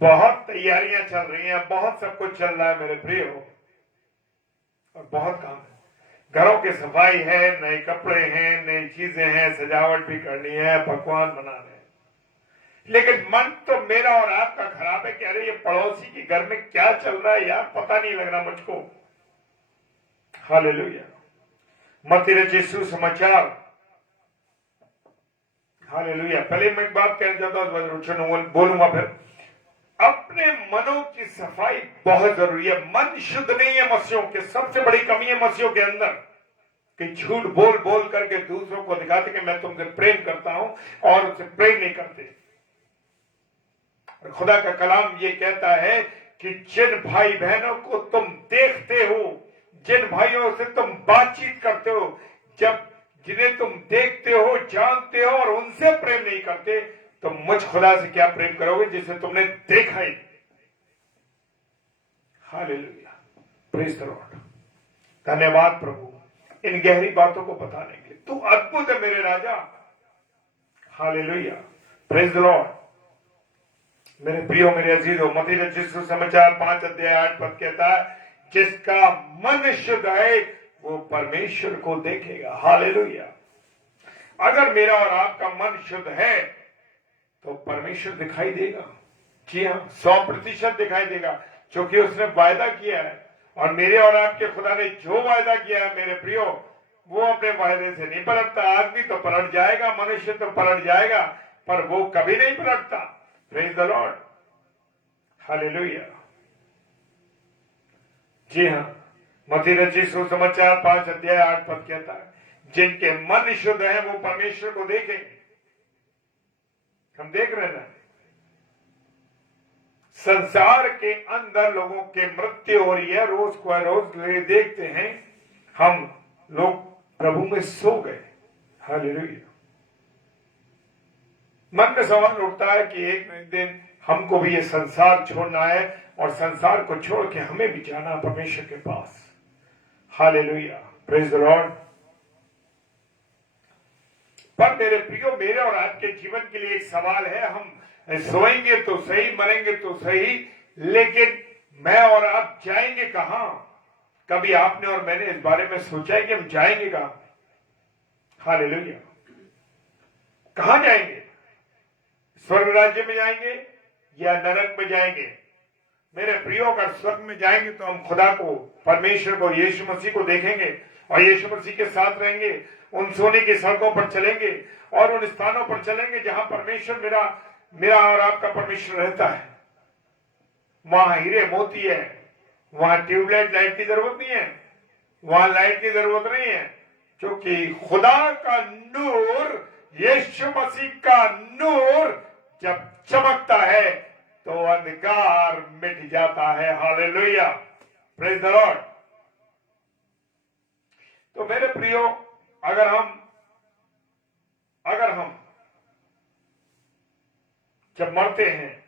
बहुत तैयारियां चल रही हैं, बहुत सब कुछ चल रहा है मेरे प्रियो, और बहुत काम है। घरों की सफाई है, नए कपड़े हैं, नई चीजें हैं, सजावट भी करनी है, पकवान बनाने हैं। लेकिन मन तो मेरा और आपका खराब है कि अरे ये पड़ोसी के घर में क्या चल रहा है यार, पता नहीं लग रहा मुझको। हालेलुया। मत्ती रचित सुसमाचार, हालेलुया। पहले मैं एक बात कहना चाहता हूं, बोलूंगा फिर। अपने मनों की सफाई बहुत जरूरी है। मन शुद्ध नहीं है मसीहों के। सबसे बड़ी कमी है मसीहों के अंदर कि झूठ बोल बोल करके दूसरों को दिखाते कि मैं तुमसे प्रेम करता हूं और उससे प्रेम नहीं करते। और खुदा का कलाम ये कहता है कि जिन भाई बहनों को तुम देखते हो, जिन भाइयों से तुम बातचीत करते हो, जब जिन्हें तुम देखते हो, जानते हो और उनसे प्रेम नहीं करते, तो मुझ खुदा से क्या प्रेम करोगे जिसे तुमने देखा ही? Hallelujah, praise the Lord. धन्यवाद प्रभु इन गहरी बातों को बताने के लिए। तू अद्भुत है मेरे राजा। Hallelujah, praise the Lord. मेरे प्रियो, मेरे अजीजों, मत्ती रचित सुसमाचार 5 अध्याय 8 पद कहता है, जिसका मन शुद्ध है वो परमेश्वर को देखेगा। हालेलुया। अगर मेरा और आपका मन शुद्ध है तो परमेश्वर दिखाई देगा। जी हाँ, 100% दिखाई देगा, क्योंकि उसने वायदा किया है। और मेरे और आपके खुदा ने जो वायदा किया है मेरे प्रियो, वो अपने वायदे से नहीं पलटता। आदमी तो पलट जाएगा, मनुष्य तो पलट जाएगा, पर वो कभी नहीं पलटता। Praise the Lord, hallelujah. जी हाँ, मत्ती रचित सुसमाचार 5 अध्याय 8 पद कहता है, जिनके मन शुद्ध है वो परमेश्वर को देखेंगे। हम देख रहे हैं संसार के अंदर लोगों के मृत्यु हो रही है, रोज को रोज देखते हैं हम लोग प्रभु में सो गए। हालेलुया। मन में सवाल उठता है कि एक दिन हमको भी ये संसार छोड़ना है और संसार को छोड़ के हमें भी जाना परमेश्वर के पास। Hallelujah, praise the Lord. पर मेरे प्रियो, मेरे और आपके जीवन के लिए एक सवाल है। हम सोएंगे तो सही, मरेंगे तो सही, लेकिन मैं और आप जाएंगे कहां? कभी आपने और मैंने इस बारे में सोचा है कि हम जाएंगे कहां? हालेलुया। कहां जाएंगे? स्वर्ग राज्य में जाएंगे या नरक में जाएंगे? मेरे प्रियो, अगर स्वर्ग में जाएंगे तो हम खुदा को, परमेश्वर को, यीशु मसीह को देखेंगे और यीशु मसीह के साथ रहेंगे, उन सोने की सड़कों पर चलेंगे और उन स्थानों पर चलेंगे जहां परमेश्वर मेरा और आपका परमेश्वर रहता है। वहां हीरे मोती है, वहां ट्यूबलाइट लाइट की जरूरत नहीं है, वहां लाइट की जरूरत नहीं है, क्योंकि खुदा का नूर, यीशु मसीह का नूर जब चमकता है तो अंधकार मिट जाता है। Hallelujah, praise the Lord. तो मेरे प्रियो, अगर हम जब मरते हैं,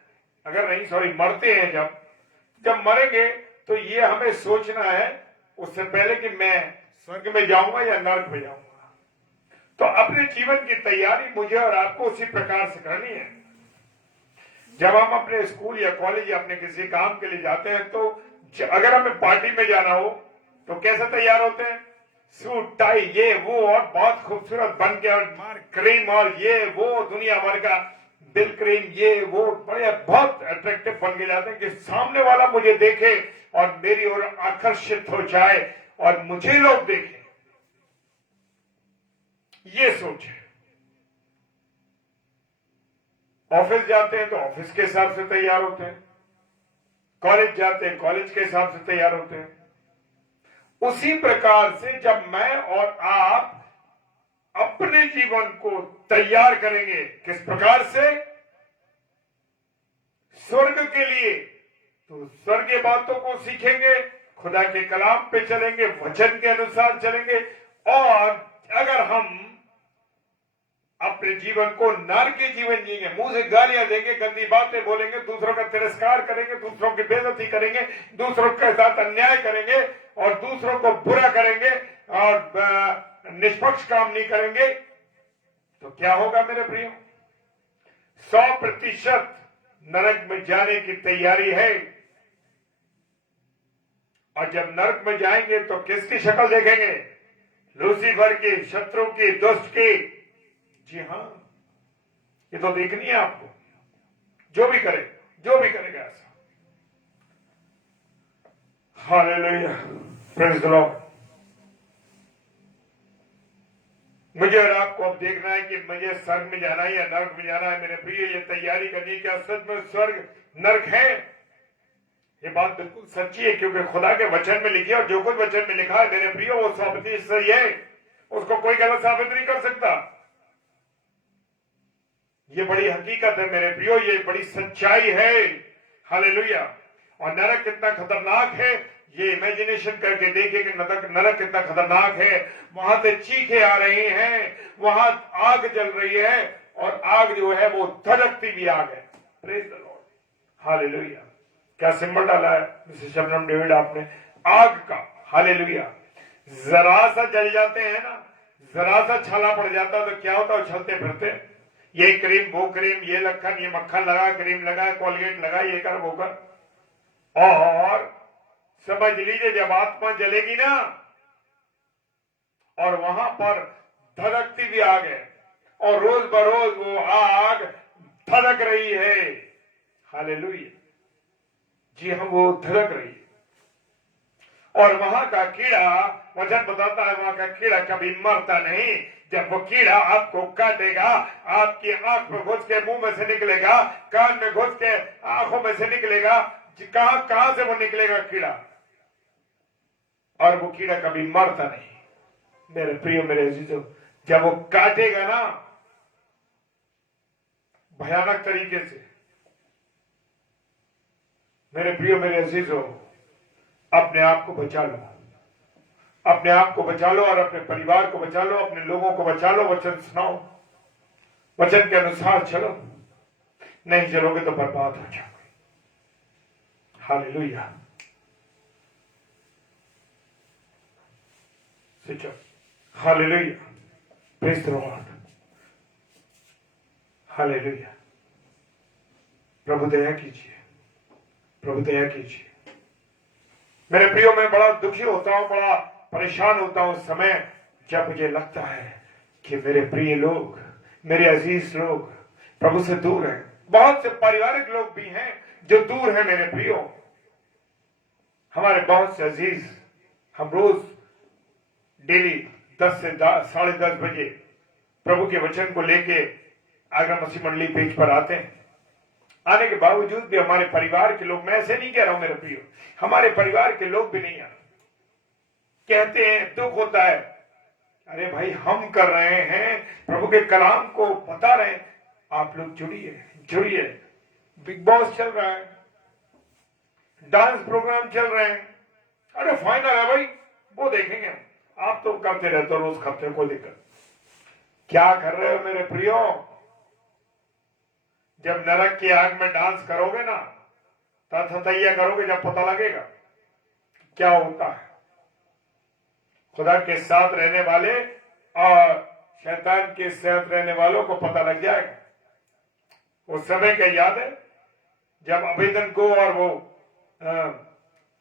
मरते हैं, जब मरेंगे तो ये हमें सोचना है उससे पहले कि मैं स्वर्ग में जाऊंगा या नरक में जाऊंगा। तो अपने जीवन की तैयारी मुझे और आपको उसी प्रकार से करनी है। जब हम अपने स्कूल या कॉलेज या अपने किसी काम के लिए जाते हैं, तो अगर हमें पार्टी में जाना हो तो कैसे तैयार होते हैं? सूट टाई ये वो और बहुत खूबसूरत बन के, और मार क्रीम और ये वो दुनिया भर का बिल क्रीम ये वो, बड़े बहुत अट्रैक्टिव बन के जाते हैं कि सामने वाला मुझे देखे और मेरी ओर आकर्षित हो जाए और मुझे लोग देखें। ये सोच है। ऑफिस जाते हैं तो ऑफिस के हिसाब से तैयार होते हैं, कॉलेज जाते हैं कॉलेज के हिसाब से तैयार होते हैं। उसी प्रकार से जब मैं और आप अपने जीवन को तैयार करेंगे, किस प्रकार से? स्वर्ग के लिए, तो स्वर्गीय बातों को सीखेंगे, खुदा के कलाम पे चलेंगे, वचन के अनुसार चलेंगे। और अगर हम अपने जीवन को नरकीय जीवन जिएंगे, मुंह से गालियां देंगे, गंदी बातें बोलेंगे, दूसरों का तिरस्कार करेंगे, दूसरों की बेइज्जती करेंगे, दूसरों के साथ अन्याय करेंगे और दूसरों को बुरा करेंगे और निष्पक्ष काम नहीं करेंगे, तो क्या होगा मेरे प्रियो? 100% नरक में जाने की तैयारी है। और जब नरक में जाएंगे तो किसकी शक्ल देखेंगे? लूसीफर की, शत्रु की, दुष्ट की। जी हां, ये तो देखनी है आपको। जो भी करेगा ऐसा। Hallelujah, praise the Lord. मुझे और आपको अब देखना है कि मुझे स्वर्ग में जाना है या नरक में जाना है। मेरे प्रिय, ये तैयारी करनी है। क्या सच में स्वर्ग नरक है? ये बात बिल्कुल सच्ची है, क्योंकि खुदा के वचन में लिखी है, और जो कुछ वचन में लिखा है मेरे प्रियो वो 100% सही है। उसको कोई गलत साबित नहीं कर सकता। ये बड़ी हकीकत है मेरे प्रियो, ये बड़ी सच्चाई है। हालेलुया। और नरक कितना खतरनाक है ये इमेजिनेशन करके देखिए कि नरक कितना खतरनाक है। वहां से चीखें आ रही हैं, वहां आग जल रही है, और आग जो है वो धड़कती भी आग है। Praise the Lord, hallelujah. क्या सिंबल डाला है मिसेस शबनम डेविड आपने? आग का। हालेलुया। जरा सा जल जाते हैं ना, जरा सा छाला पड़ जाता तो क्या होता? उछलते फिरते, ये क्रीम वो क्रीम, ये लखन ये मक्खन लगा, क्रीम लगा, कोलगेट लगा, ये कर वो कर। और समझ लीजिए जब आत्मा जलेगी ना, और वहां पर धड़कती भी आग है, और रोज बरोज वो आग धड़क रही है। हालेलुया। जी हाँ, वो धड़क रही है। और वहां का कीड़ा, वचन बताता है, वहां का कीड़ा कभी मरता नहीं। जब वो कीड़ा आपको काटेगा, आपकी आंख में घुस के मुंह में से निकलेगा, कान में घुस के आंखों में से निकलेगा, कहां से वो निकलेगा कीड़ा, और वो कीड़ा कभी मरता नहीं। मेरे प्रियो, मेरे अजीजों, जब वो काटेगा ना भयानक तरीके से, मेरे प्रियो मेरे अजीजों, अपने आप को बचा लो, अपने आप को बचा लो, और अपने परिवार को बचा लो, अपने लोगों को बचा लो। वचन सुनाओ, वचन के अनुसार चलो। नहीं चलोगे तो बर्बाद हो जाओगे। Hallelujah. Hallelujah, praise the Lord. Hallelujah. प्रभु दया कीजिए, प्रभु दया कीजिए। मेरे प्रियो, मैं बड़ा दुखी होता हूं, बड़ा परेशान होता हूं उस समय जब मुझे लगता है कि मेरे प्रिय लोग, मेरे अजीज लोग प्रभु से दूर हैं। बहुत से पारिवारिक लोग भी हैं जो दूर हैं मेरे प्रियो। हमारे बहुत से अजीज, हम रोज डेली 10 से 10:30 बजे प्रभु के वचन को लेके आगरा मसीह मंडली पेज पर आते हैं। आने के बावजूद भी हमारे परिवार के लोग, मैं ऐसे नहीं कह रहा हूं मेरे प्रियो, हमारे परिवार के लोग भी नहीं आते, कहते हैं, दुख होता है। अरे भाई, हम कर रहे हैं, प्रभु के कलाम को बता रहे हैं, आप लोग जुड़िए। बिग बॉस चल रहा है, डांस प्रोग्राम चल रहे हैं, अरे फाइनल है भाई, वो देखेंगे हम। आप तो करते रहते हो रोज करते हो, कोई दिक्कत। क्या कर रहे हो मेरे प्रियो? जब नरक की आग में डांस करोगे ना, तथैया करोगे, जब पता लगेगा क्या होता है। खुदा के साथ रहने वाले और शैतान के साथ रहने वालों को पता लग जाएगा। उस समय क्या याद है जब अबेदन को और वो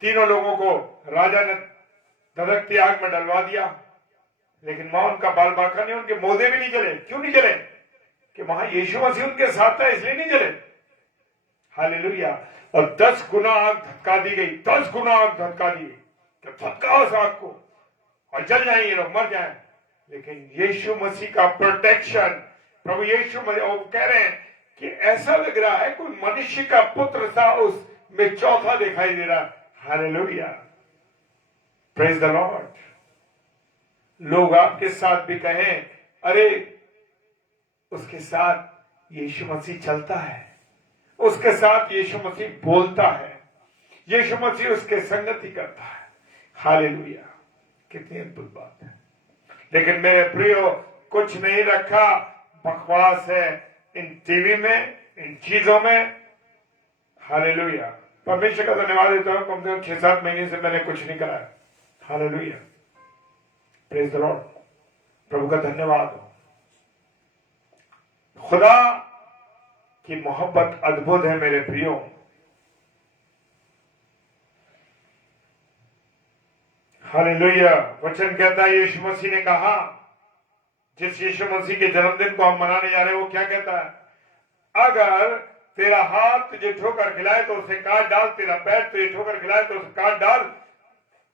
तीनों लोगों को राजा ने धधकती आग में डलवा दिया, लेकिन वहां उनका बाल बांका नहीं, उनके मोजे भी नहीं जले। क्यों नहीं जले? कि वहां यीशु मसीह उनके साथ था, इसलिए नहीं जले। हालेलुया। और 10 गुना आग धक्का दी गई, 10 गुना आग धक्का दी गई। धक्का उस आग को और जल जाए ये लोग, मर जाए। लेकिन यीशु मसीह का प्रोटेक्शन, प्रभु यीशु मसीह, वो कह रहे हैं कि ऐसा लग रहा है कोई मनुष्य का पुत्र सा उसमें चौथा दिखाई दे रहा। Hallelujah, praise the Lord. लोग आपके साथ भी कहें, अरे उसके साथ यीशु मसीह चलता है, उसके साथ यीशु मसीह बोलता है, यीशु मसीह उसके संगति करता है। हालेलुया, कितनी अद्भुत बात है। लेकिन मेरे प्रियो, कुछ नहीं रखा, बकवास है इन टीवी में, इन चीजों में। हालेलुया, परमेश्वर का धन्यवाद देता हूं, कम से कम 6-7 महीने से मैंने कुछ नहीं करा है। हालेलुया, प्रेज द लॉर्ड, प्रभु का धन्यवाद हो। खुदा की मोहब्बत अद्भुत है मेरे प्रियो। हालेलुया, वचन कहता है, यीशु मसीह ने कहा, जिस यीशु मसीह के जन्मदिन को हम मनाने जा रहे हैं, वो क्या कहता है? अगर तेरा हाथ तुझे ठोकर खिलाए तो उसे काट डाल, तेरा पैर तुझे ठोकर खिलाए तो उसे काट डाल,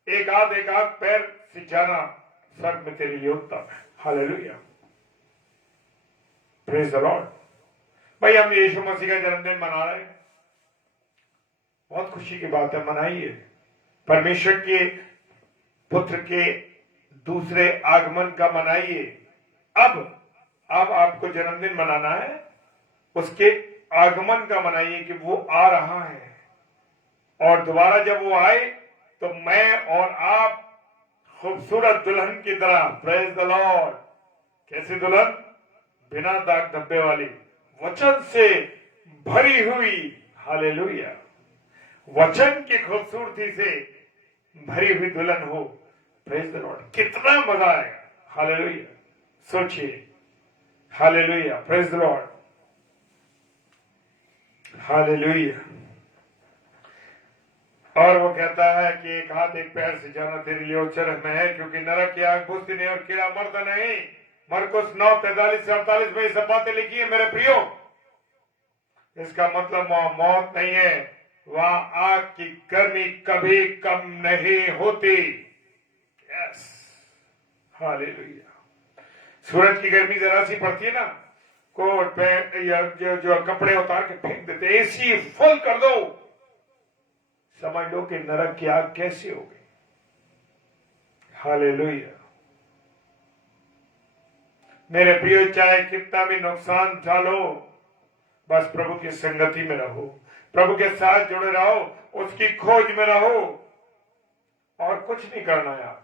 एक आध पैर से जाना स्वर्ग में तेरे लिए उत्तम है। Hallelujah, praise the Lord. भाई, हम यीशु मसीह का जन्मदिन मना रहे हैं, बहुत खुशी की बात है, मनाइए। परमेश्वर के पुत्र के दूसरे आगमन का मनाइए। अब आपको जन्मदिन मनाना है, उसके आगमन का मनाइए कि वो आ रहा है, और दोबारा जब वो आए तो मैं और आप खूबसूरत दुल्हन की तरह, प्रेज द लॉर्ड। कैसी दुल्हन? बिना दाग धब्बे वाली, वचन से भरी हुई। हालेलुया, वचन की खूबसूरती से भरी हुई दुल्हन हो। प्रेज द लॉर्ड, कितना मजा आएगा। हालेलुया, सोचिए। Hallelujah, praise the Lord. Hallelujah. और वो कहता है कि एक हाथ एक पैर से जाना तेरे लिए उच्चरक में है, क्योंकि नरक की आग बुझती नहीं और कीड़ा मरता नहीं। मरकुस 9:43-48 में ये सब बातें लिखी है मेरे प्रियो। इसका मतलब वहां मौत नहीं है, वहां आग की गर्मी कभी कम नहीं होती। Yes, hallelujah. सूरज की गर्मी जरा सी पड़ती है ना, कोट पे या जो कपड़े उतार के फेंक देते, एसी फुल कर दो, समझ लो कि नरक की आग कैसी होगी। हालेलुया, मेरे प्रियो, चाहे कितना भी नुकसान उठालो, बस प्रभु की संगति में रहो, प्रभु के साथ जुड़े रहो, उसकी खोज में रहो, और कुछ नहीं करना है आप,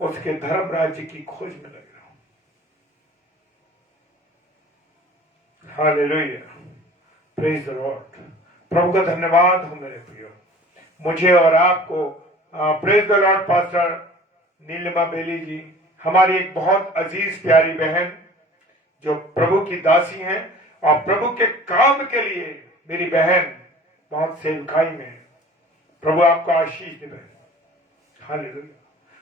उसके धर्म राज्य की खोज में लगे रहो। Hallelujah, praise the lord. प्रभु का धन्यवाद हो मेरे प्रियो। मुझे और आपको, praise the lord, pastor Nilima Bailey ji, हमारी एक बहुत अजीज प्यारी बहन, जो प्रभु की दासी हैं और प्रभु के काम के लिए मेरी बहन बहुत सेवकाई में है। प्रभु आपको आशीष दे बहन। हालेलुया,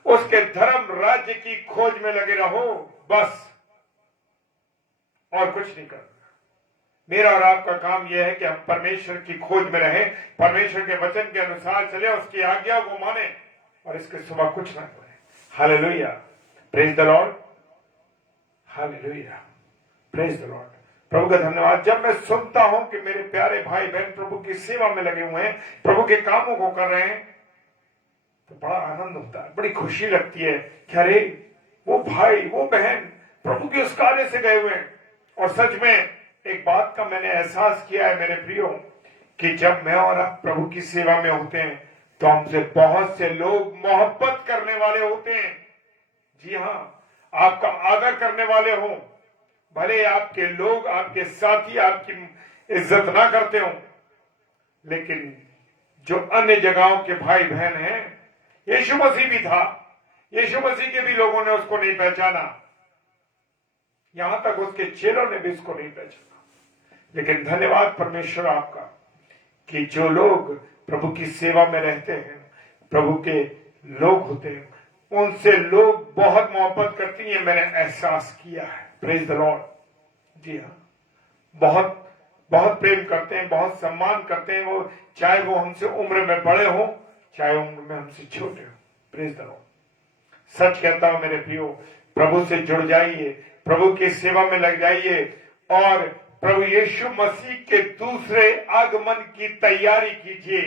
उसके धर्म राज्य की खोज में लगे रहो बस, और कुछ नहीं करना। मेरा और आपका काम यह है कि हम परमेश्वर की खोज में रहें, परमेश्वर के वचन के अनुसार चले, उसकी आज्ञा को माने, और इसके सिवा कुछ ना करें। Hallelujah, praise the Lord, hallelujah, praise the lord. प्रभु का धन्यवाद। जब मैं सुनता हूं कि मेरे प्यारे भाई बहन प्रभु की सेवा में लगे हुए हैं, प्रभु के कामों को कर रहे हैं, तो बड़ा आनंद होता है, बड़ी खुशी लगती है कि अरे वो भाई वो बहन प्रभु के उस कार्य से गए हुए हैं। और सच में एक बात का मैंने एहसास किया है मेरे प्रियो, कि जब मैं और आप प्रभु की सेवा में होते हैं तो हमसे बहुत से लोग मोहब्बत करने वाले होते हैं। जी हाँ, आपका आदर करने वाले हों, भले आपके लोग, आपके साथी आपकी इज्जत ना करते हो, लेकिन जो अन्य जगहों के भाई बहन हैं, यीशु मसीह भी था, यीशु मसीह के भी लोगों ने उसको नहीं पहचाना, यहां तक उसके चेलों ने भी उसको नहीं पहचाना। लेकिन धन्यवाद परमेश्वर आपका कि जो लोग प्रभु की सेवा में रहते हैं, प्रभु के लोग होते हैं, उनसे लोग बहुत मोहब्बत करती हैं, मैंने एहसास किया है। Praise the Lord. जी हाँ, बहुत बहुत प्रेम करते हैं, बहुत सम्मान करते हैं, वो चाहे वो हमसे उम्र में बड़े हो, चाहे उम्र में हमसे छोटे हो। Praise the Lord. सच कहता हूं मेरे प्रियो, प्रभु से जुड़ जाइए, प्रभु की सेवा में लग जाइए और प्रभु यीशु मसीह के दूसरे आगमन की तैयारी कीजिए।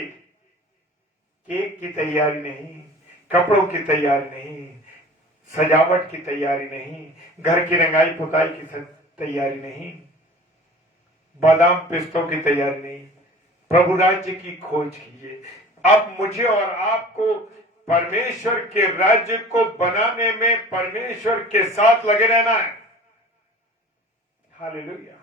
केक की तैयारी नहीं, कपड़ों की तैयारी नहीं, सजावट की तैयारी नहीं, घर की रंगाई पुताई की तैयारी नहीं, बादाम पिस्तों की तैयारी नहीं, प्रभु राज्य की खोज कीजिए। अब मुझे और आपको परमेश्वर के राज्य को बनाने में परमेश्वर के साथ लगे रहना है। हालेलुया।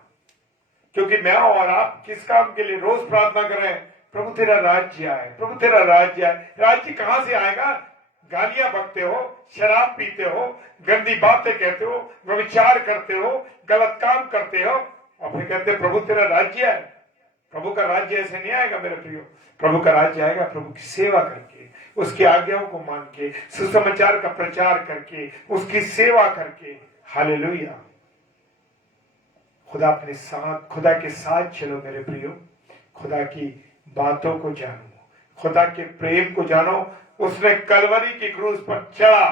क्योंकि मैं और आप किस काम के लिए रोज प्रार्थना कर रहे हैं? प्रभु तेरा राज्य आए, प्रभु तेरा राज्य आए। राज्य कहां से आएगा? गालियां बकते हो, शराब पीते हो, गंदी बातें कहते हो, व्यभिचार करते हो, गलत काम करते हो, और फिर कहते प्रभु तेरा राज्य है। प्रभु का राज्य ऐसे नहीं आएगा मेरे प्रियो। प्रभु का राज्य आएगा प्रभु की सेवा करके, उसकी आज्ञाओं को मान के, सुसमाचार का प्रचार करके, उसकी सेवा करके। हालेलुया। खुदा के साथ चलो मेरे प्रियो। खुदा की बातों को जानो, खुदा के प्रेम को जानो। उसने कलवरी की क्रूस पर चढ़ा,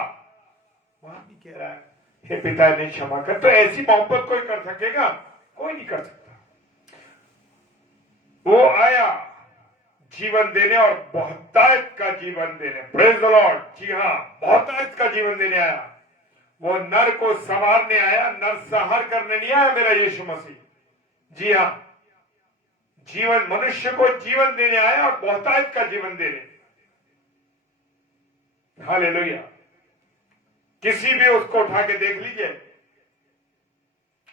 वहां भी कह रहा है हे पिता ने क्षमा कर। तो ऐसी मोहब्बत कोई कर सकेगा? कोई नहीं कर सकता। वो आया जीवन देने और बहुतायत का जीवन देने। Praise the Lord. जी हाँ, बहुतायत का जीवन देने आया। वो नर को संवारने आया, नर संहार करने नहीं आया मेरा यीशु मसीह। जी हाँ, जीवन, मनुष्य को जीवन देने आया और बहुतायत का जीवन देने। हालेलुया। किसी भी उसको उठा के देख लीजिए,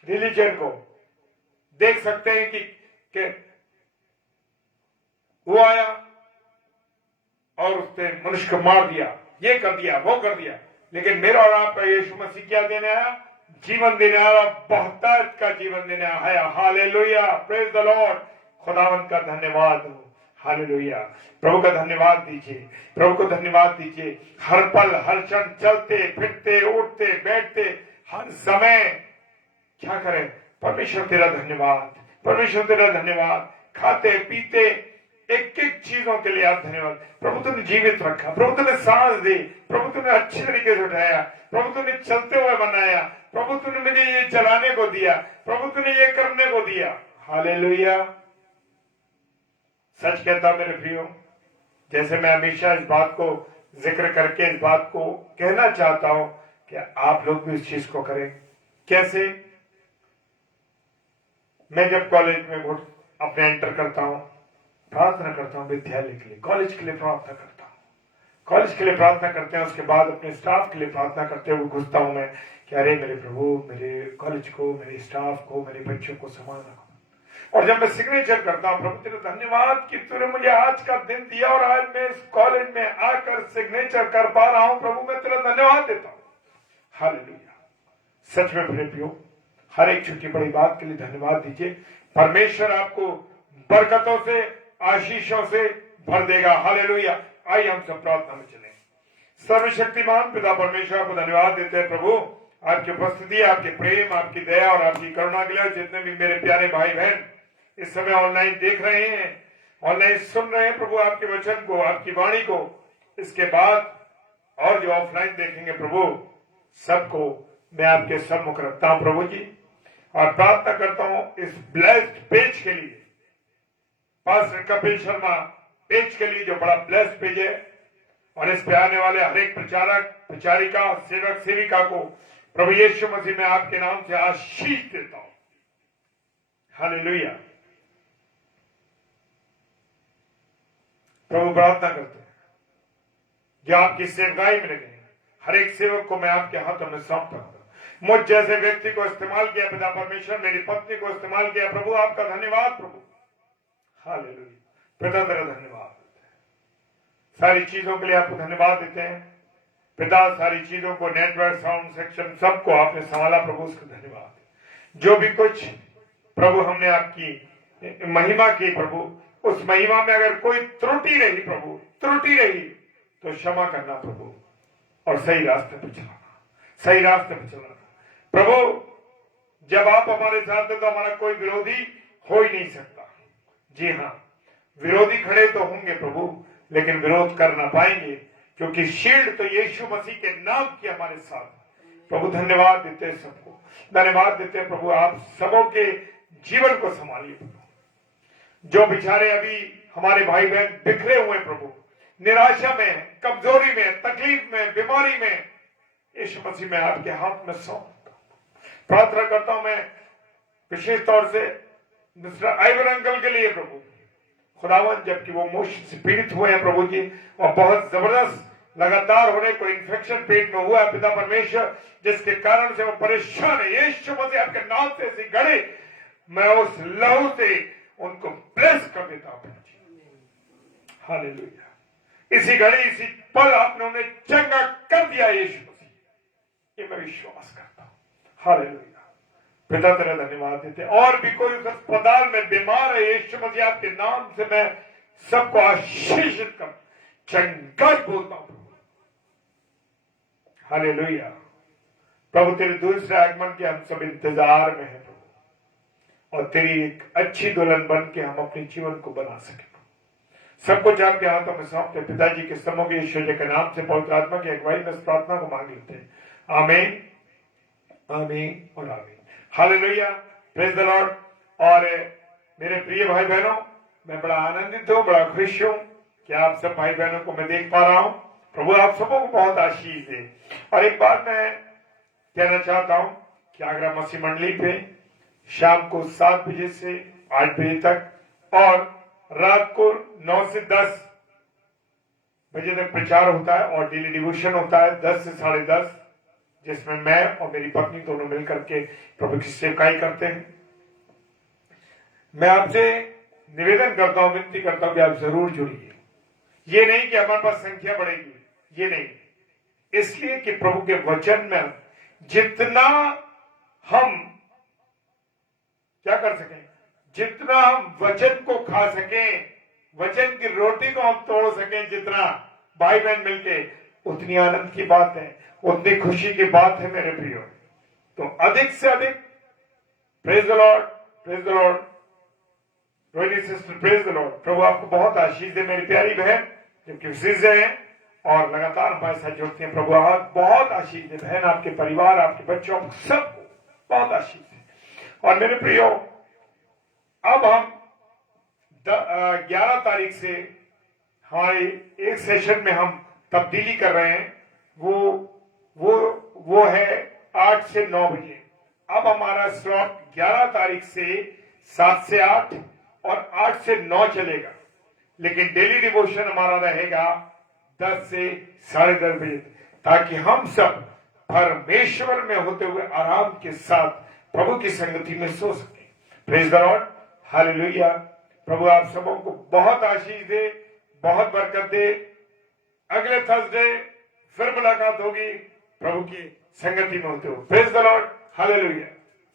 रिलीजन को देख सकते हैं कि वो आया और उसने मनुष्य को मार दिया, ये कर दिया, वो कर दिया। लेकिन मेरा और आपका यीशु मसीह क्या देने आया? जीवन देने आया, बहुतायत का जीवन देने आया। Hallelujah, praise the Lord. खुदावंत का धन्यवाद हो। हालेलुया। प्रभु का धन्यवाद दीजिए, प्रभु को धन्यवाद दीजिए। हर पल हर क्षण चलते फिरते उठते बैठते हर समय क्या करें? परमेश्वर तेरा धन्यवाद, परमेश्वर तेरा धन्यवाद। खाते पीते एक एक चीजों के लिए आप धन्यवाद। प्रभु तुमने जीवित रखा, प्रभु तुमने सांस दी, प्रभु तुमने अच्छी तरीके से उठाया, प्रभु तुमने चलते हुए बनाया, प्रभु तुमने मुझे ये चलाने को दिया, प्रभु तुमने ये करने को दिया। हालेलुया। सच कहता मेरे प्रियो, जैसे मैं हमेशा इस बात को जिक्र करके इस बात को कहना चाहता हूं कि आप लोग भी इस चीज को करें। कैसे? मैं जब कॉलेज में अपने एंटर करता हूं, प्रार्थना करता हूं विद्यालय के लिए, कॉलेज के लिए प्रार्थना करता हूं, कॉलेज के लिए प्रार्थना करते हैं। उसके बाद अपने स्टाफ के लिए प्रार्थना करते हुए घुसता हूं मैं कि अरे मेरे प्रभु, मेरे कॉलेज को, मेरे स्टाफ को, मेरे बच्चों को संभालना। और जब मैं सिग्नेचर करता हूं, प्रभु तेरा धन्यवाद कि तूने मुझे आज का दिन दिया और आज मैं इस कॉलेज में आकर सिग्नेचर कर पा रहा हूं। प्रभु मैं तेरा धन्यवाद देता हूं। हालेलुया। सच में मेरे प्रियो, हर एक छोटी बड़ी बात के लिए धन्यवाद दीजिए। परमेश्वर आपको बरकतों से, आशीषों से भर देगा। हालेलुया। आइए हम सब प्रार्थना में चलें। सर्वशक्तिमान पिता परमेश्वर आपको धन्यवाद देते हैं प्रभु, आपकी उपस्थिति, आपके प्रेम, आपकी दया और आपकी करुणा के लिए। जितने भी मेरे प्यारे भाई बहन इस समय ऑनलाइन देख रहे हैं, ऑनलाइन सुन रहे हैं प्रभु आपके वचन को, आपकी वाणी को, इसके बाद और जो ऑफलाइन देखेंगे प्रभु, सबको मैं आपके सम्मुख रखता हूं प्रभु जी, और प्रार्थना करता हूं इस ब्लेस्ड पेज के लिए, पास्टर कपिल शर्मा पेज के लिए, जो बड़ा ब्लेस्ड पेज है, और इस पे आने वाले हर एक प्रचारक, प्रचारिका, सेवक, सेविका को प्रभु यीशु मसीह में आपके नाम से आशीष देता हूं। हालेलुया। प्रभु प्रार्थना करते हैं जो आपकी सेवकाई में लगे, हर एक सेवक को मैं आपके हाथों में सौंपता हूं। मुझ जैसे व्यक्ति को इस्तेमाल किया पिता परमेश्वर, मेरी पत्नी को इस्तेमाल किया प्रभु, आपका धन्यवाद प्रभु। हालेलुया। पिता तेरा धन्यवाद देते हैं, सारी चीजों के लिए आपको धन्यवाद देते हैं पिता। सारी चीजों को, नेटवर्क, साउंड सेक्शन, सबको आपने संभाला प्रभु, उसका धन्यवाद। जो भी कुछ प्रभु हमने आपकी महिमा की प्रभु, उस महिमा में अगर कोई त्रुटि रही प्रभु, त्रुटि रही तो क्षमा करना प्रभु, और सही रास्ते पर चलाना, सही रास्ते पर चलाना प्रभु। जब आप हमारे साथ हैं तो हमारा कोई विरोधी हो ही नहीं सकता। जी हाँ, विरोधी खड़े तो होंगे प्रभु, लेकिन विरोध कर ना पाएंगे, क्योंकि शील्ड तो यीशु मसीह के नाम की हमारे साथ। प्रभु धन्यवाद देते हैं, सबको धन्यवाद देते हैं प्रभु। आप सबों के जीवन को संभालिए प्रभु। जो बेचारे अभी हमारे भाई बहन बिखरे हुए प्रभु, निराशा में, कमजोरी में, तकलीफ में, बीमारी में, यीशु मसीह में आपके हाथ में सौंपता हूं। प्रार्थना करता हूं मैं विशेष तौर से मिस्टर आइवर अंकल के लिए प्रभु खुदावन, जबकि वो मोशन से पीड़ित हुए हैं प्रभु जी, और बहुत जबरदस्त लगातार होने को इन्फेक्शन पेट में हुआ है पिता परमेश्वर, जिसके कारण से वो परेशान है। यीशु मसीह आपके नाम से ऐसी घड़ी मैं उस लहू से उनको ब्लेस कर देता हूं। हालेलुया। इसी घड़ी, इसी पल आपने उन्हें चंगा कर दिया यीशु मसीह, ये मैं विश्वास करता हूं। हालेलुया। पिता तेरा धन्यवाद देते। और भी कोई उस अस्पताल में बीमार है, यीशु मसीह आपके नाम से मैं सबको आशीषित कर चंगा बोलता हूं। हालेलुया। प्रभु तेरे दूसरे आगमन के हम सब इंतजार में हैं प्रभु, और तेरी एक अच्छी दुल्हन बन के हम अपने जीवन को बना सके। सब कुछ आपके हाथों में सौंपते पिताजी के समूह के ईश्वर के नाम से पवित्र आत्मा की अगुवाई में इस प्रार्थना को मांग लेते हैं। आमीन, आमीन और आमीन। Hallelujah, praise the Lord. और मेरे प्रिय भाई बहनों, मैं बड़ा आनंदित हूं, बड़ा खुश हूं कि आप सब भाई बहनों को मैं देख पा रहा हूं। प्रभु आप सबों को बहुत आशीष दे। और एक बात मैं कहना चाहता हूं कि आगरा मसीह मंडली पे शाम को 7 बजे से 8 बजे तक, और रात को 9 से 10 बजे तक प्रचार होता है, और डेली डिवोशन होता है 10 से 10:30, जिसमें मैं और मेरी पत्नी दोनों मिलकर के प्रभु की सेवकाई करते हैं। मैं आपसे निवेदन करता हूं, विनती करता हूं कि आप जरूर जुड़िए। ये नहीं कि हमारे पास संख्या बढ़ेगी, ये नहीं, इसलिए कि प्रभु के वचन में जितना हम क्या कर सकें, जितना हम वचन को खा सकें, वचन की रोटी को हम तोड़ सकें, जितना भाई बहन मिलके, उतनी आनंद की बात है, उतनी खुशी की बात है मेरे प्रियो। तो अधिक से अधिक praise the lord, praise the lord. Rohini sister praise the lord. प्रभु आपको बहुत आशीष दे मेरी प्यारी बहन, जो कि विशेष हैं और लगातार हमारे साथ जुड़ती हैं। प्रभु आप बहुत आशीष दे बहन, आपके परिवार, आपके बच्चों, सबको बहुत आशीष दे। और मेरे प्रियो, अब हम 11 तारीख से हमारे एक सेशन में हम तब्दीली कर रहे हैं। वो है 8 से 9 बजे। अब हमारा स्लॉट 11 तारीख से 7 से 8 और 8 से 9 चलेगा, लेकिन डेली डिवोशन हमारा रहेगा 10 से 10:30 बजे, ताकि हम सब परमेश्वर में होते हुए आराम के साथ प्रभु की संगति में सो सके। Praise the Lord, hallelujah. प्रभु आप सबों को बहुत आशीष दे, बहुत बरकत दे। अगले थर्सडे फिर मुलाकात होगी प्रभु की संगति में होते हुए। Praise the Lord, hallelujah.